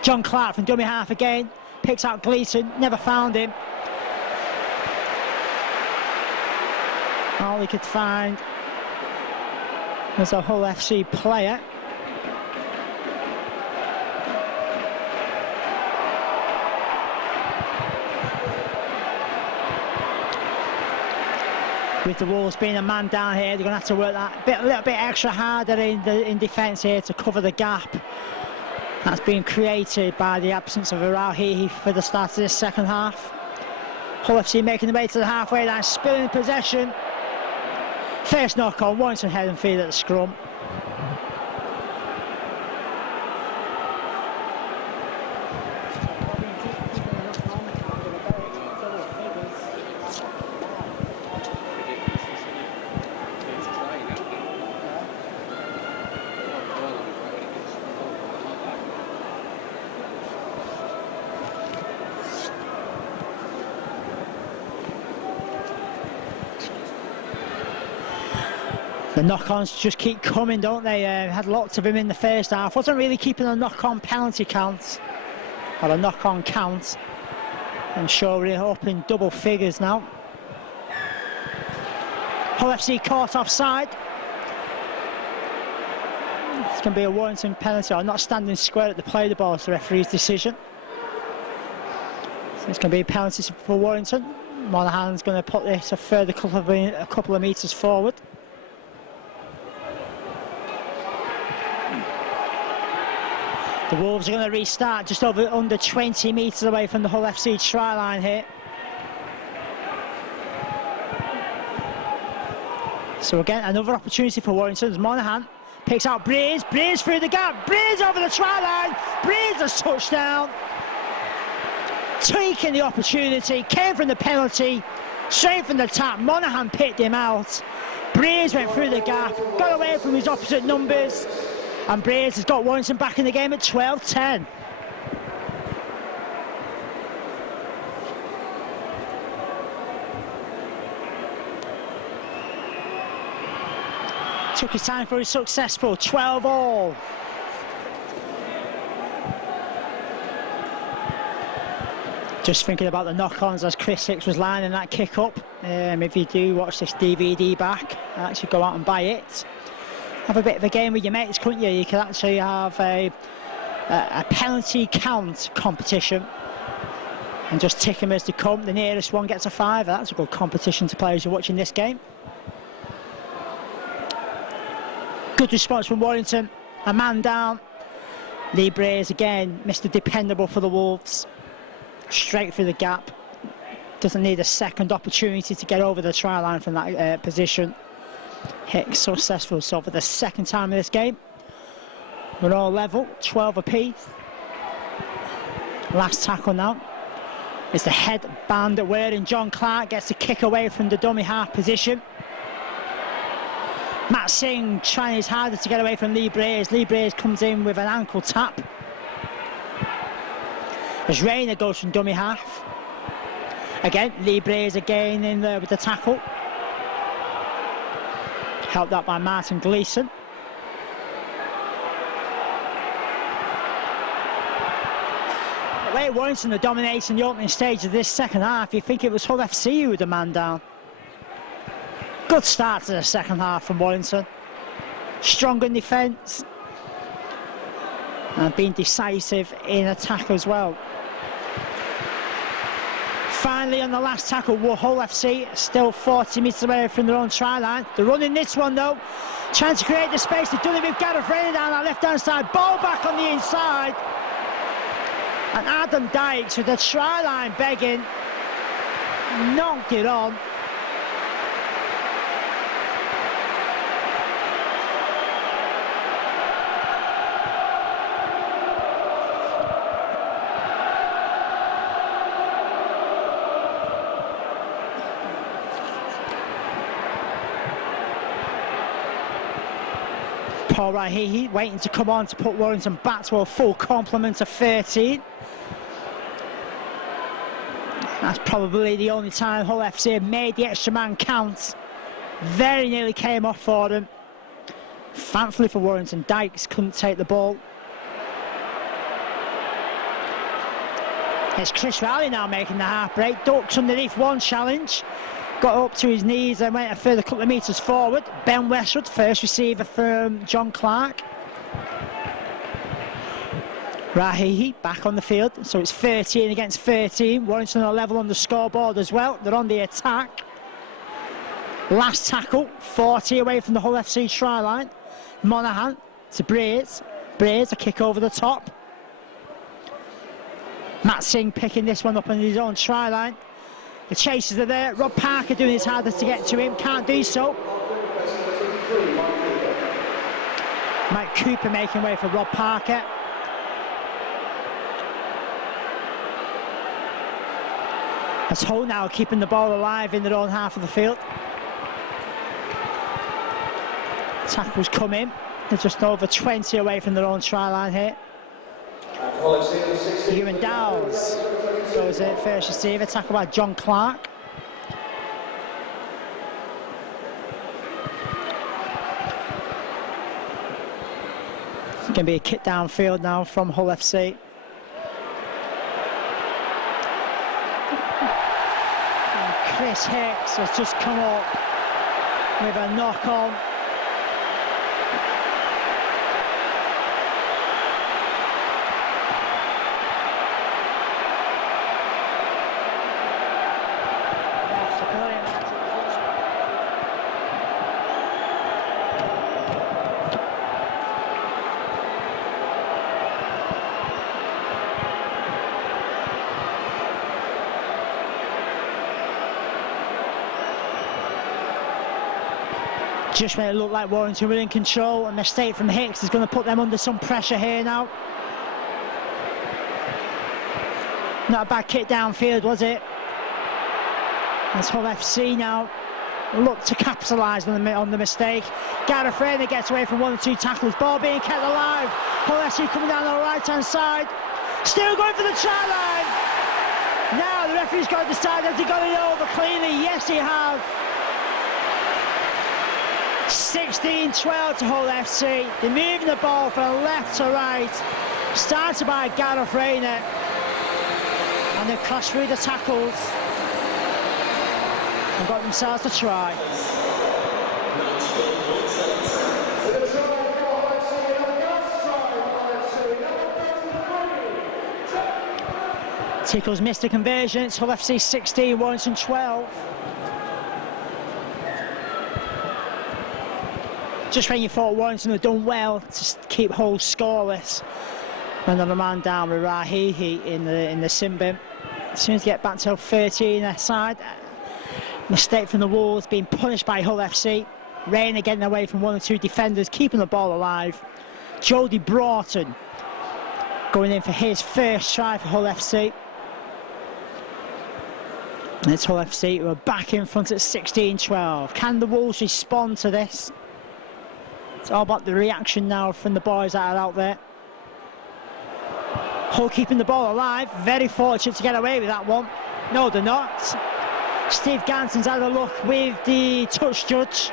John Clark from dummy half again. Picks out Gleeson, never found him. All he could find was a Hull FC player. With the Wolves being a man down here, they're going to have to work that a little bit extra harder in defence here to cover the gap that's been created by the absence of Rahihi for the start of this second half. Hull FC making the way to the halfway line, spilling possession. First knock on, Warrington head and feet at the scrum. The knock-ons just keep coming, don't they? Had lots of them in the first half. Wasn't really keeping a knock-on penalty count, or a knock-on count. I'm sure we're up in double figures now. Hull FC caught offside. It's going to be a Warrington penalty, or not standing square at the play of the ball. It's the referee's decision. So it's going to be a penalty for Warrington. Monaghan's going to put this a further couple of metres forward. The Wolves are going to restart just under 20 metres away from the Hull FC try line here. So again, another opportunity for Warrington as Monaghan picks out Breeze through the gap, Breeze over the try line, Breeze has touchdown. Taking the opportunity, came from the penalty, straight from the tap, Monaghan picked him out. Breeze went through the gap, got away from his opposite numbers, and Breeze has got Warrington back in the game at 12-10. Took his time for his successful 12-all. Just thinking about the knock-ons as Chris Hicks was lining that kick up. If you do watch this DVD back, actually go out and buy it. Have a bit of a game with your mates, couldn't you? You could actually have a penalty count competition and just tick them as they come. The nearest one gets a fiver. That's a good competition to play as you're watching this game. Good response from Warrington. A man down. Lee Braze again, Mr. Dependable for the Wolves. Straight through the gap. Doesn't need a second opportunity to get over the try line from that position. Hicks successful. So for the second time in this game, we're all level, 12 apiece. Last tackle now. It's the headband at Warrington. John Clark gets the kick away from the dummy half position. Matt Singh trying his hardest to get away from Lee Braze. Lee Braze comes in with an ankle tap. As Rayner goes from dummy half. Again, Lee Braze again in there with the tackle. Helped out by Martin Gleeson. Wait, Warrington, the domination in the opening stage of this second half. You think it was Hull FC who were the man down. Good start to the second half from Warrington. Strong in defence. And being decisive in attack as well. Finally on the last tackle, Hull FC still 40 metres away from their own try line. They're running this one though. Trying to create the space. They've done it with Gareth Rayner down that left hand side. Ball back on the inside. And Adam Dykes with the try line begging. Knocked it on. Paul Rahehe waiting to come on to put Warrington back to a full complement of 13. That's probably the only time Hull FC have made the extra man count. Very nearly came off for them. Thankfully for Warrington, Dykes couldn't take the ball. It's Chris Riley now making the half break. Ducks underneath one challenge. Got up to his knees and went a further couple of metres forward. Ben Westwood, first receiver from John Clark. Rahehe back on the field, so it's 13 against 13. Warrington are level on the scoreboard as well. They're on the attack. Last tackle, 40 away from the Hull FC try line. Monaghan to Braze. Braze, a kick over the top. Matt Singh picking this one up on his own try line. The chasers are there. Rob Parker doing his hardest to get to him. Can't do so. Mike Cooper making way for Rob Parker. As Hull now keeping the ball alive in their own half of the field. Tackles come in. They're just over 20 away from their own try line here. Ewan Dowles goes in first receiver, tackled by John Clark. It's going to be a kick downfield now from Hull FC. And Chris Hicks has just come up with a knock on. Just made it look like Warrington were in control. A mistake from Hicks is going to put them under some pressure here now. Not a bad kick downfield, was it? As Hull FC now look to capitalise on the mistake. Gareth Rayner gets away from 1 or 2 tackles. Ball being kept alive. Hull FC coming down on the right-hand side. Still going for the try line. Now the referee's got to decide, has he got it over cleanly? Yes, he has. 16-12 to Hull FC. They're moving the ball from left to right. Started by Gareth Rayner. And they've crashed through the tackles and got themselves a try. Tickles missed the conversion. It's Hull FC 16, Warrington 12. Just when you thought Warrington had done well to keep Hull scoreless. Another man down with Rahihi in the sin bin. As soon as they get back to 13 their side. Mistake from the Wolves, being punished by Hull FC. Rayner getting away from 1 or 2 defenders, keeping the ball alive. Jody Broughton going in for his first try for Hull FC. And it's Hull FC who are back in front at 16-12. Can the Wolves respond to this? It's all about the reaction now from the boys that are out there. Hull keeping the ball alive. Very fortunate to get away with that one. No, they're not. Steve Ganson's had a look with the touch judge.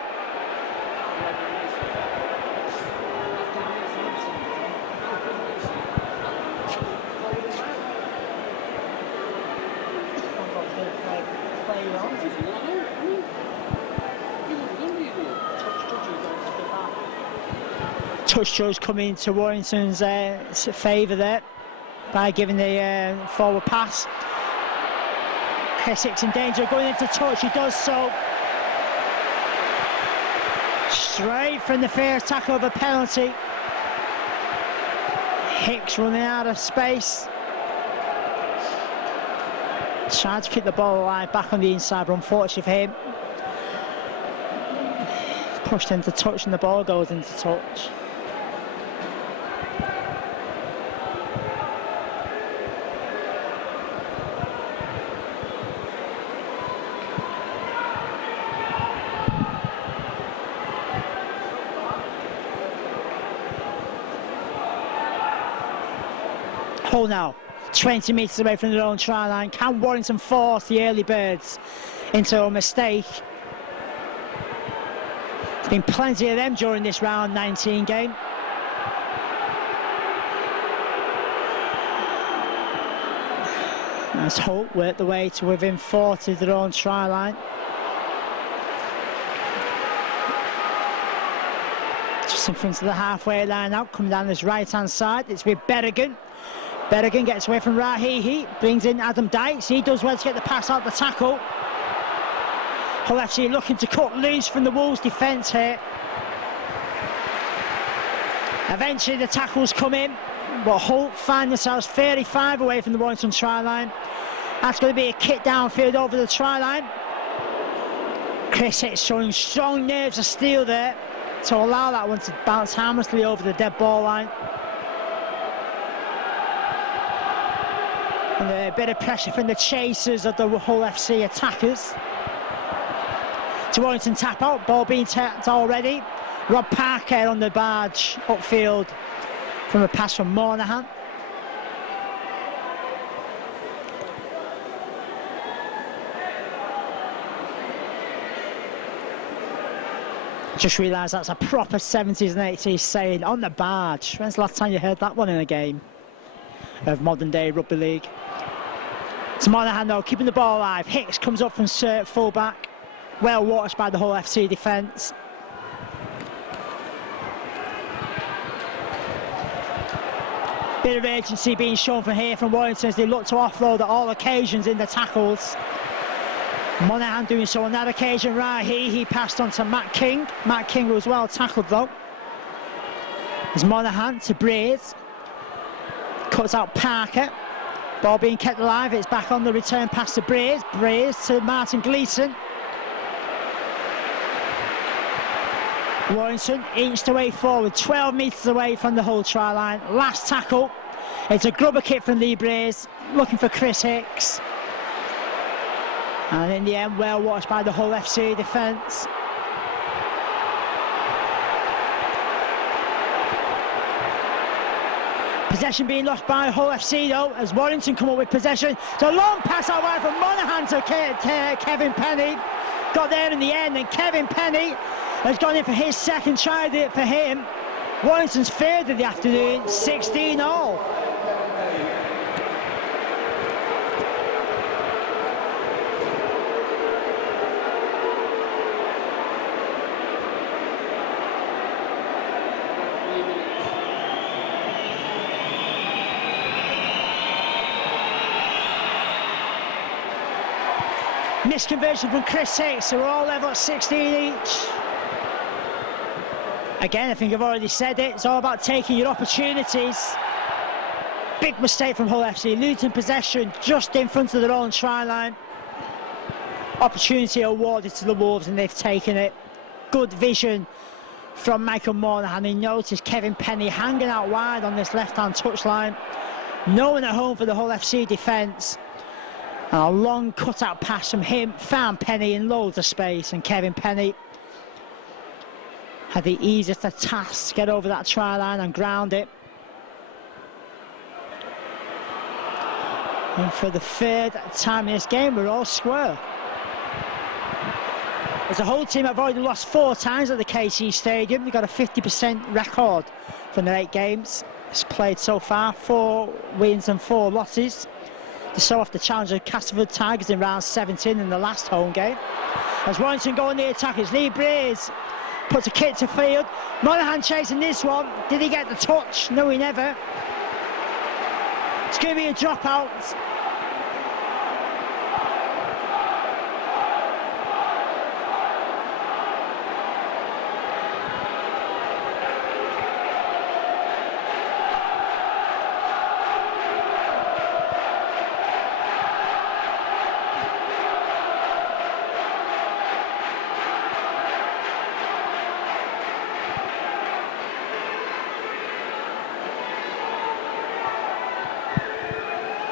Touch judge coming to Warrington's favour there by giving the forward pass. Chris Hicks in danger, going into touch, he does so. Straight from the first tackle of a penalty. Hicks running out of space. Trying to keep the ball alive back on the inside, but unfortunately for him, pushed into touch and the ball goes into touch. Hull now 20 metres away from their own try line. Can Warrington force the early birds into a mistake? There's been plenty of them during this round 19 game. As Hull work the way to within 40 of their own try line. Just in front of the halfway line now, coming down this right-hand side. It's with Berrigan. Berrigan gets away from Rahihi, brings in Adam Dykes. He does well to get the pass out the tackle. Hull FC looking to cut loose from the Wolves' defence here. Eventually the tackles come in, but Hull find themselves 35 away from the Warrington try line. That's going to be a kick downfield over the try line. Chris Hicks showing strong nerves of steel there to allow that one to bounce harmlessly over the dead ball line. And a bit of pressure from the chasers of the Hull FC attackers. To Warrington tap out, ball being tapped already. Rob Parker on the barge upfield from a pass from Monahan. Just realised that's a proper 70s and 80s saying, on the barge. When's the last time you heard that one in a game of modern day rugby league? It's Monaghan though, keeping the ball alive. Hicks comes up from full back. Well watched by the whole FC defence. Bit of urgency being shown from here from Warrington as they look to offload at all occasions in the tackles. Monaghan doing so on that occasion. Right, he passed on to Matt King. Matt King was well tackled though. There's Monaghan to Braze. Cuts out Parker. Ball being kept alive. It's back on the return pass to Braze. Braze to Martin Gleeson. Warrington inched away forward, 12 metres away from the whole try line. Last tackle. It's a grubber kick from Lee Braze, looking for Chris Hicks. And in the end, well watched by the Hull FC defence. Possession being lost by Hull FC though, as Warrington come up with possession. It's a long pass out wide from Monaghan to Kevin Penny. Got there in the end, and Kevin Penny has gone in for his second try for him. Warrington's third of the afternoon, 16-all. Missed conversion from Chris Hicks, so we're all level at 16 each. Again, I think I've already said it, it's all about taking your opportunities. Big mistake from Hull FC, losing possession just in front of their own try line. Opportunity awarded to the Wolves and they've taken it. Good vision from Michael Monaghan. He noticed Kevin Penny hanging out wide on this left-hand touchline. No one at home for the Hull FC defence. And a long cut-out pass from him, found Penny in loads of space, and Kevin Penny had the easiest of tasks to get over that try line and ground it. And for the third time in this game, we're all square. As a whole team, I've already lost 4 times at the KC Stadium. We've got a 50% record from their 8 games. It's played so far, 4 wins and 4 losses. They saw off the challenge of Castleford Tigers in round 17 in the last home game. As Warrington go on the attack, it's Lee Braze puts a kick to field. Monaghan chasing this one. Did he get the touch? No, he never. It's going to be a dropout.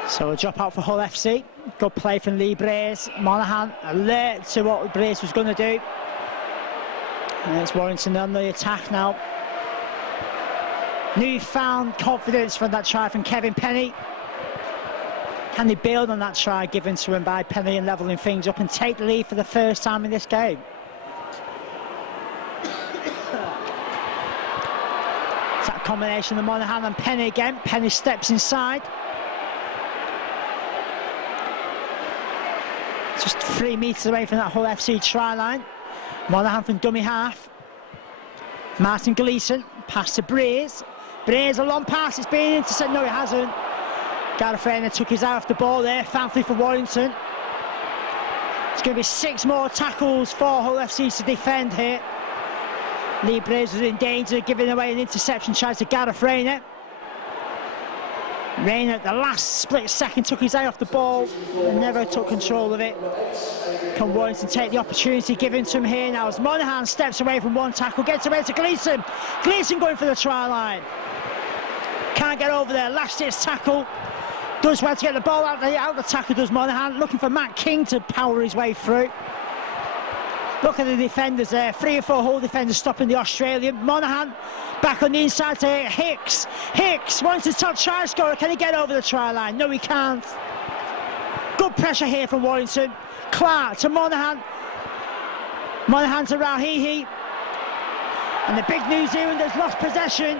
So a drop out for Hull FC. Good play from Lee Braze. Monaghan alert to what Braze was going to do. And it's Warrington on the attack now. Newfound confidence from that try from Kevin Penny. Can they build on that try given to him by Penny and levelling things up and take the lead for the first time in this game? It's that combination of Monaghan and Penny again. Penny steps inside. Just 3 metres away from that Hull FC try line. Monaghan from dummy half. Martin Gleeson, pass to Braze. Braze, a long pass, it's been intercepted. No, it hasn't. Gareth took his eye off the ball there. Fanfully for Warrington. It's going to be 6 more tackles for Hull FC to defend here. Lee Braze was in danger, giving away an interception tries to Gareth Rayner. Rayner at the last split second took his eye off the ball and never took control of it. Can Warrington take the opportunity given to him here now as Monaghan steps away from one tackle, gets away to Gleeson. Gleeson going for the try line. Can't get over there, last ditch tackle. Does well to get the ball out the tackle, does Monaghan. Looking for Matt King to power his way through. Look at the defenders there, 3 or 4 Hull defenders stopping the Australian. Monaghan back on the inside to Hicks. Hicks wants to top try scorer. Can he get over the try line? No, he can't. Good pressure here from Warrington. Clark to Monaghan. Monaghan to Rahihi. And the big New Zealanders lost possession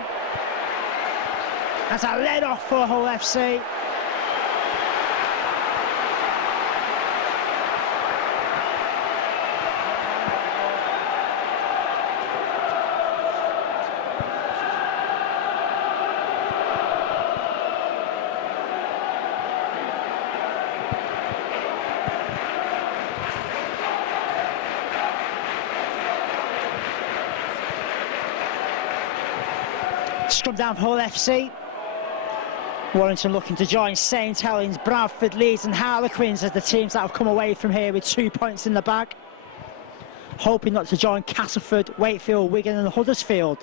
as I led off for Hull FC. Scrum down for Hull FC. Warrington looking to join St Helens, Bradford, Leeds and Harlequins as the teams that have come away from here with 2 points in the bag. Hoping not to join Castleford, Wakefield, Wigan and Huddersfield,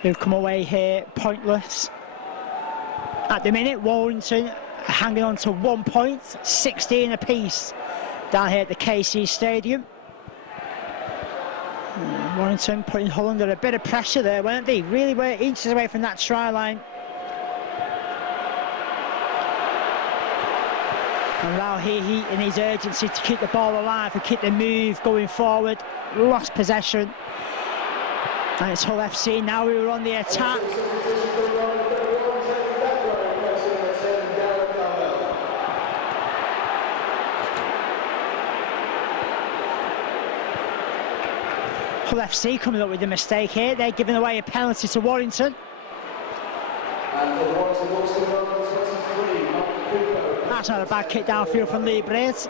who've come away here pointless. At the minute, Warrington hanging on to 1 point, 16 apiece down here at the KC Stadium. Warrington putting Hull under a bit of pressure there, weren't they? Really were inches away from that try line. And Rauhihi in his urgency to keep the ball alive and keep the move going forward, lost possession. And it's Hull FC now who are on the attack. Hull FC coming up with a mistake here. They're giving away a penalty to Warrington. That's not a bad kick downfield from Lee Braze.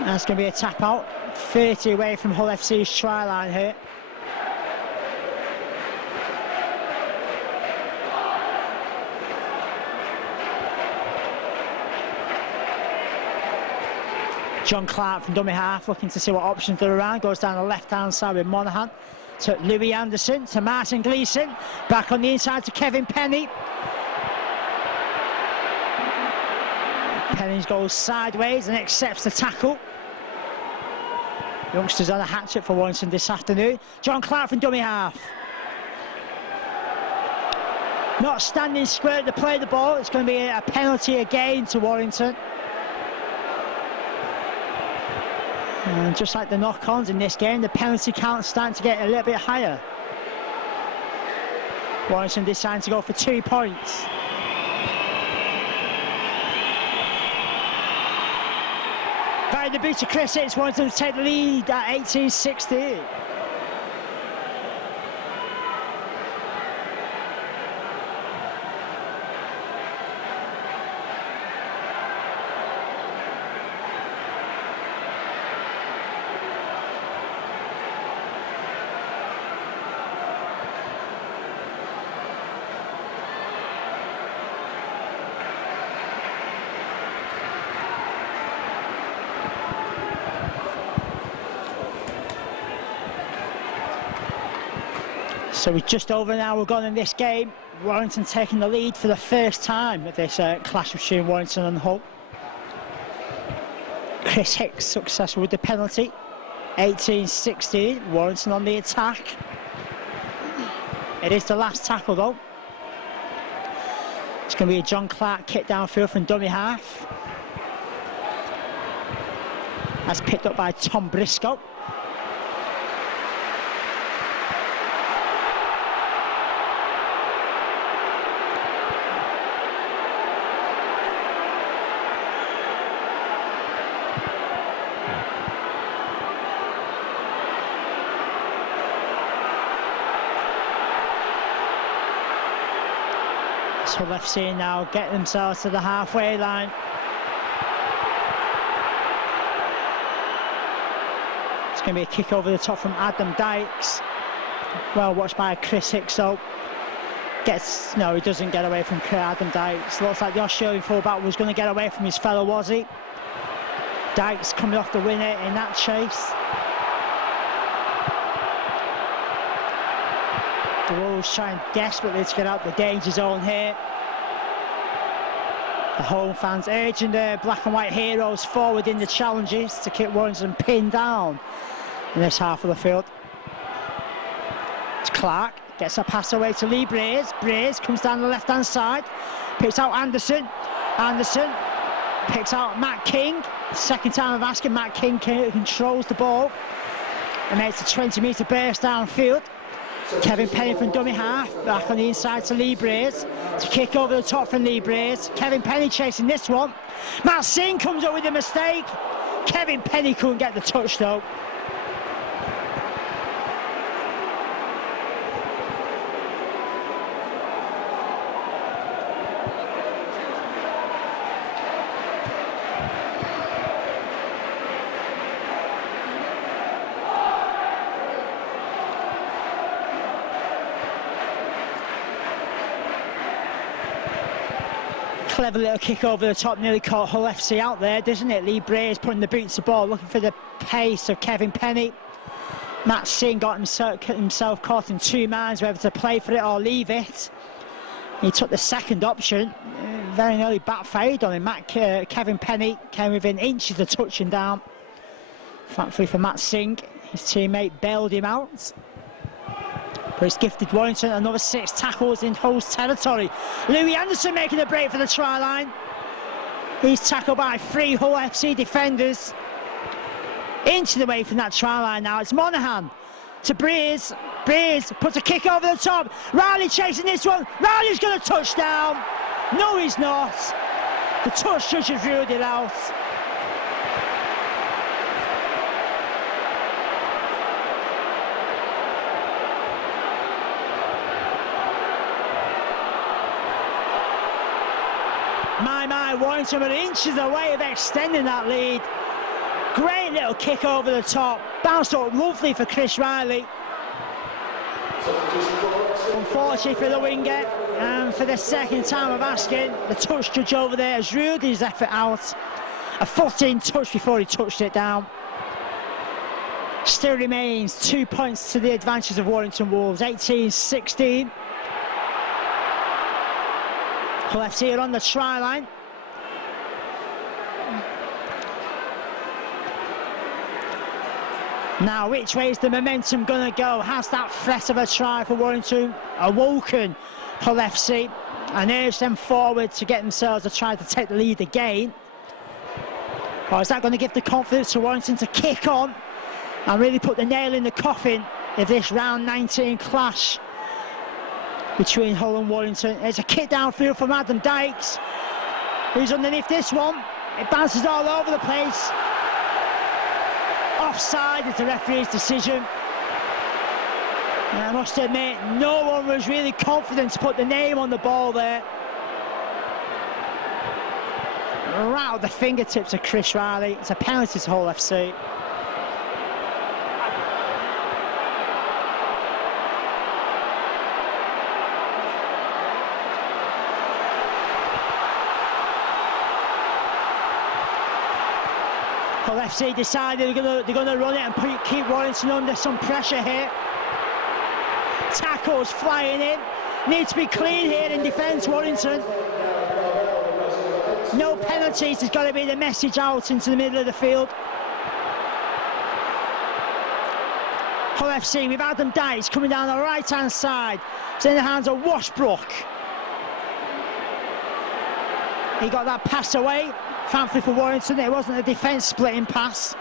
That's going to be a tap out. 30 away from Hull FC's try line here. John Clark from dummy half looking to see what options are around. Goes down the left-hand side with Monaghan to Louis Anderson, to Martin Gleeson. Back on the inside to Kevin Penny. Penny goes sideways and accepts the tackle. Youngsters on a hat-trick for Warrington this afternoon. John Clark from dummy half. Not standing square to play the ball. It's going to be a penalty again to Warrington. And just like the knock-ons in this game, the penalty count's starting to get a little bit higher. Warrington deciding to go for 2 points. By the boot to Chris Hicks, Warrington to take the lead at 18-16. So we're just over an hour gone in this game. Warrington taking the lead for the first time at this clash between Warrington and Hull. Chris Hicks successful with the penalty. 18-16, Warrington on the attack. It is the last tackle though. It's going to be a John Clark kick downfield from dummy half. That's picked up by Tom Briscoe. Hull FC now get themselves to the halfway line. It's going to be a kick over the top from Adam Dykes. Well watched by Chris Hicks though. No, he doesn't get away from Adam Dykes. Looks like the Australian fullback was going to get away from his fellow, was he? Dykes coming off the winner in that chase. The Wolves trying desperately to get out the danger zone here. The home fans urging their black and white heroes forward in the challenges to keep Warrington pinned down in this half of the field. It's Clark, gets a pass away to Lee Braze. Braze comes down the left-hand side, picks out Anderson. Anderson picks out Matt King. Second time of asking, Matt King controls the ball. and makes a 20-metre burst downfield. Kevin Penny from dummy half, back on the inside to Lee Braze, to kick over the top from Lee Braze. Kevin Penny chasing this one. Matt Singh comes up with a mistake. Kevin Penny couldn't get the touch though. Clever little kick over the top, nearly caught Hull FC out there, doesn't it? Lee Braze putting the boots to ball, looking for the pace of Kevin Penny. Matt Singh got himself caught in two minds, whether to play for it or leave it. He took the second option, very nearly backfired on him. Kevin Penny came within inches of touching down. Thankfully for Matt Singh, his teammate bailed him out. But it's gifted Warrington another 6 tackles in Hull's territory. Louis Anderson making a break for the try line. He's tackled by 3 Hull FC defenders. Into the way from that try line now. It's Monaghan to Breeze. Breeze puts a kick over the top. Riley chasing this one. Riley's going to touch down. No, he's not. The touch judge has ruled it out. Warrington were inches away of extending that lead. Great little kick over the top. Bounced up lovely for Chris Riley. Unfortunately for the winger, and for the second time of asking, the touch judge over there has ruled his effort out. A foot-in touch before he touched it down. Still remains 2 points to the advantage of Warrington Wolves, 18-16. Hull FC are on the try line. Now, which way is the momentum going to go? Has that threat of a try for Warrington awoken Hull FC and urged them forward to get themselves a try to take the lead again? Or is that going to give the confidence to Warrington to kick on and really put the nail in the coffin of this round 19 clash between Hull and Warrington? There's a kick downfield from Adam Dykes, who's underneath this one. It bounces all over the place. Offside is the referee's decision. And I must admit, no one was really confident to put the name on the ball there. Rattled the fingertips of Chris Riley. It's a penalty to Hull FC. Hull FC decided they're going to run it and keep Warrington under some pressure here. Tackles flying in. Needs to be clean here in defence, Warrington. No penalties has got to be the message out into the middle of the field. Hull FC with Adam Dykes coming down the right-hand side. It's in the hands of Washbrook. He got that pass away. Thankfully for Warrington, it wasn't a defence splitting pass.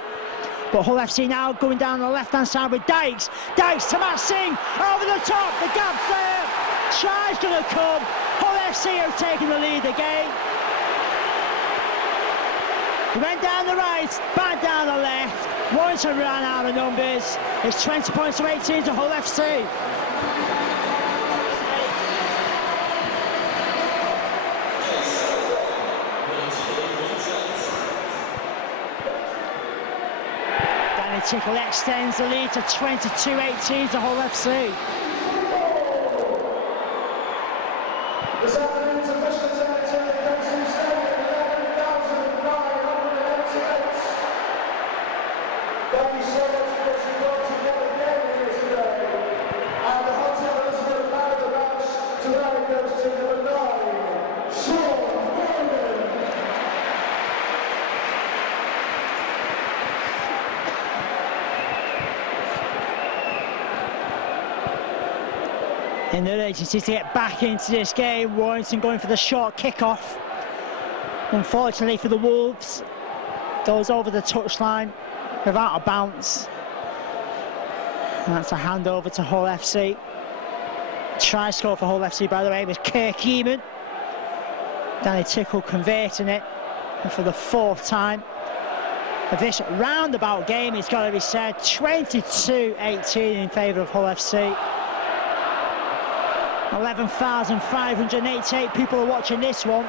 But Hull FC now going down the left-hand side with Dykes. Dykes to Matt Singh, over the top, the gap's there. Try's going to come. Hull FC have taken the lead again. He went down the right, back down the left. Warrington ran out of numbers. It's 20 points to 18 to Hull FC. Tickle extends the lead to 22-18 to Hull FC. This afternoon's official secretary comes to stadium 11,988. Thank you so much for what you brought together again here today. And the Hotel Elizabeth now the match tonight goes to number 9, Sean Morgan. In their agency to get back into this game, Warrington going for the short kick-off. Unfortunately for the Wolves, goes over the touchline without a bounce. And that's a handover to Hull FC. Try score for Hull FC, by the way, was Kirk Eamon. Danny Tickle converting it, and for the 4th time of this roundabout game, it's got to be said, 22-18 in favour of Hull FC. 11,588 people are watching this one.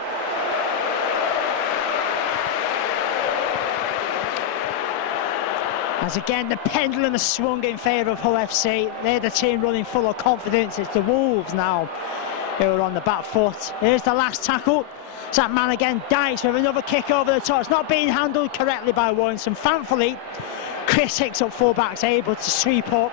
As again, the pendulum has swung in favour of Hull FC. They're the team running full of confidence. It's the Wolves now who are on the back foot. Here's the last tackle. It's that man again, Dykes, with another kick over the top. It's not being handled correctly by Warrington. Thankfully, Chris Hicks up fullback's able to sweep up.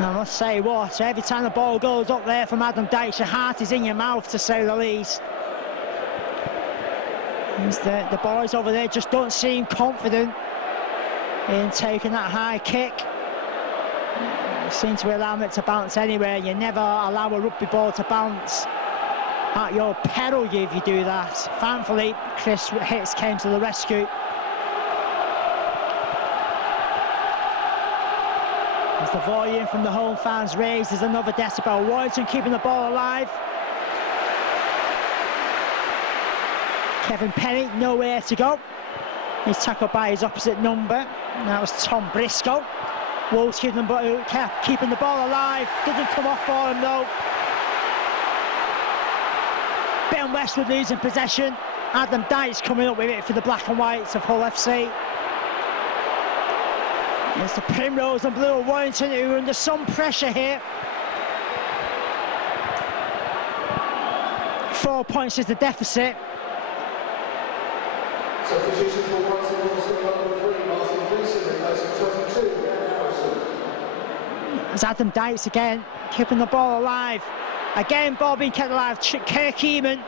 I must say what, every time the ball goes up there from Adam Dykes, your heart is in your mouth, to say the least. The boys over there just don't seem confident in taking that high kick. They seem to be allowing it to bounce anywhere. You never allow a rugby ball to bounce at your peril if you do that. Thankfully, Chris Hicks came to the rescue. As the volume from the home fans raised, there's another decibel. Warrington keeping the ball alive. Kevin Penny, nowhere to go. He's tackled by his opposite number. That was Tom Briscoe. Wolves keeping the ball alive. Doesn't come off for him though. Ben Westwood losing possession. Adam Dykes coming up with it for the black and whites of Hull FC. It's the Primrose and Blue of Warrington who are under some pressure here. 4 points is the deficit. Substitution for Warrington, number 3, Martin Gleeson, replacing 22, Dan Harrison. As Adam Dykes again, keeping the ball alive. Again, ball being kept alive. Kirk Eamon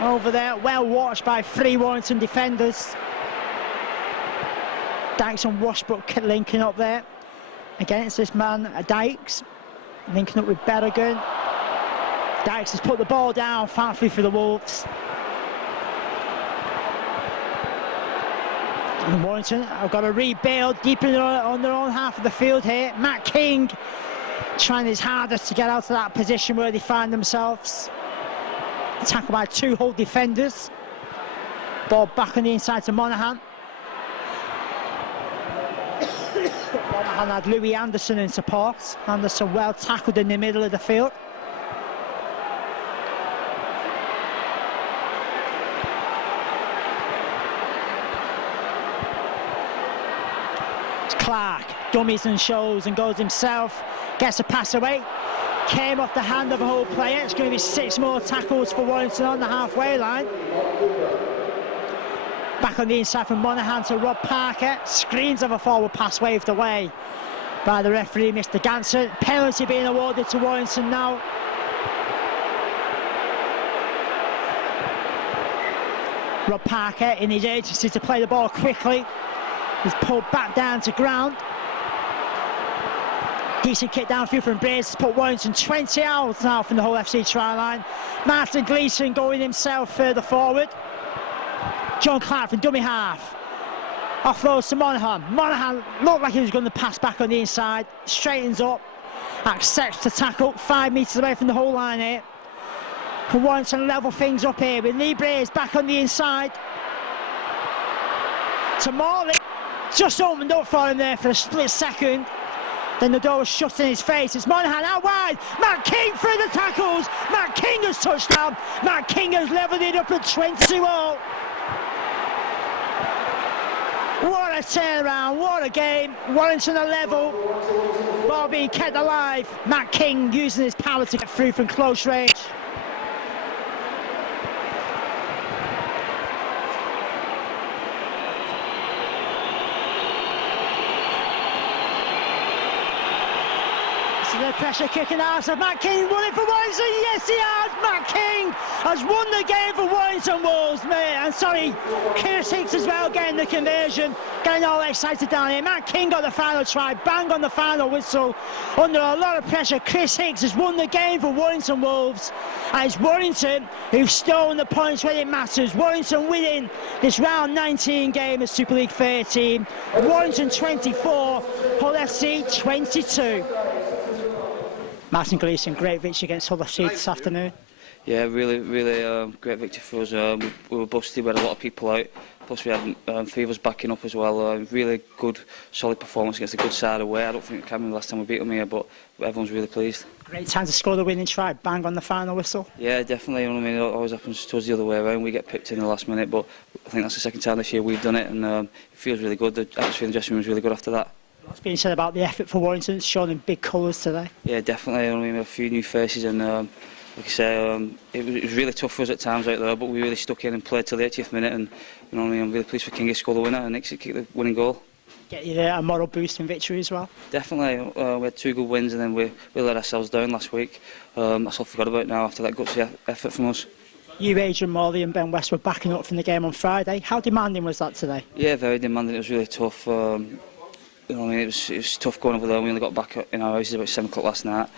over there, well watched by 3 Warrington defenders. Dykes and Washbrook linking up there against this man, Dykes, linking up with Berrigan. Dykes has put the ball down, thankfully for the Wolves. And Warrington have got to rebuild deep on their own half of the field here. Matt King trying his hardest to get out of that position where they find themselves. Tackled by 2 Hull defenders. Ball back on the inside to Monaghan. Monaghan had Louis Anderson in support. Anderson well tackled in the middle of the field. Clark dummies and shows and goes himself, gets a pass away, came off the hand of a Hull player. It's going to be 6 more tackles for Warrington on the halfway line. Back on the inside from Monaghan to Rob Parker. Screams of a forward pass waved away by the referee, Mr. Ganson. Penalty being awarded to Warrington now. Rob Parker, in his urgency to play the ball quickly, he's pulled back down to ground. Decent kick downfield from Brace, put Warrington 20 out now from the Hull FC try line. Martin Gleeson going himself further forward. John Clark from dummy half. Offloads to Monaghan. Monaghan looked like he was going to pass back on the inside. Straightens up. Accepts to tackle. 5 metres away from the Hull line here. Can Warrington level things up here with Lee Brace back on the inside. To Morley. Just opened up for him there for a split second. Then the door was shut in his face. It's Monaghan out wide. Matt King through the tackles. Matt King has touched down. Matt King has levelled it up at 20-all. What a turnaround, what a game. Warrington a level. Ball being kept alive. Matt King using his power to get through from close range. So the pressure kicking out of Matt King, running for Warrington. Yes, he has. Matt King King has won the game for Warrington Wolves, mate. And sorry, Chris Hicks as well getting the conversion, getting all excited down here. Matt King got the final try, bang on the final whistle. Under a lot of pressure, Chris Hicks has won the game for Warrington Wolves. And it's Warrington who've stolen the points when it matters. Warrington winning this round 19 game of Super League 13. Warrington 24, Hull FC 22. Martin Gleeson, great victory against Hull FC this afternoon. Yeah, really great victory for us. We were busted, we had a lot of people out, plus we had 3 of us backing up as well. Really good, solid performance against a good side away. I don't think I can remember the last time we beat them here, but everyone's really pleased. Great time to score the winning try, bang on the final whistle. Yeah, definitely. You know what I mean? It always happens to us the other way around. We get pipped in the last minute, but I think that's the second time this year we've done it, and it feels really good. The atmosphere in the dressing room was really good after that. What's been said about the effort for Warrington? It's shown in big colours today. Yeah, definitely. You know what I mean? A few new faces, and like I say, it was really tough for us at times out there, but we really stuck in and played till the 80th minute, and you know what I mean? I'm really pleased for King to score the winner and Nick to kick the winning goal. Get you a moral boost in victory as well? Definitely. We had 2 good wins, and then we let ourselves down last week. That's all I forgot about now after that gutsy effort from us. You, Adrian Morley and Ben West were backing up from the game on Friday. How demanding was that today? Yeah, very demanding. It was really tough. You know what I mean? It was tough going over there. We only got back in our houses about 7 o'clock last night,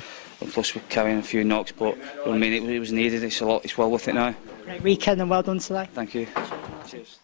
and plus we're carrying a few knocks. But you know what I mean? It was needed. It's well worth it now. Great weekend and well done today. Thank you. Cheers.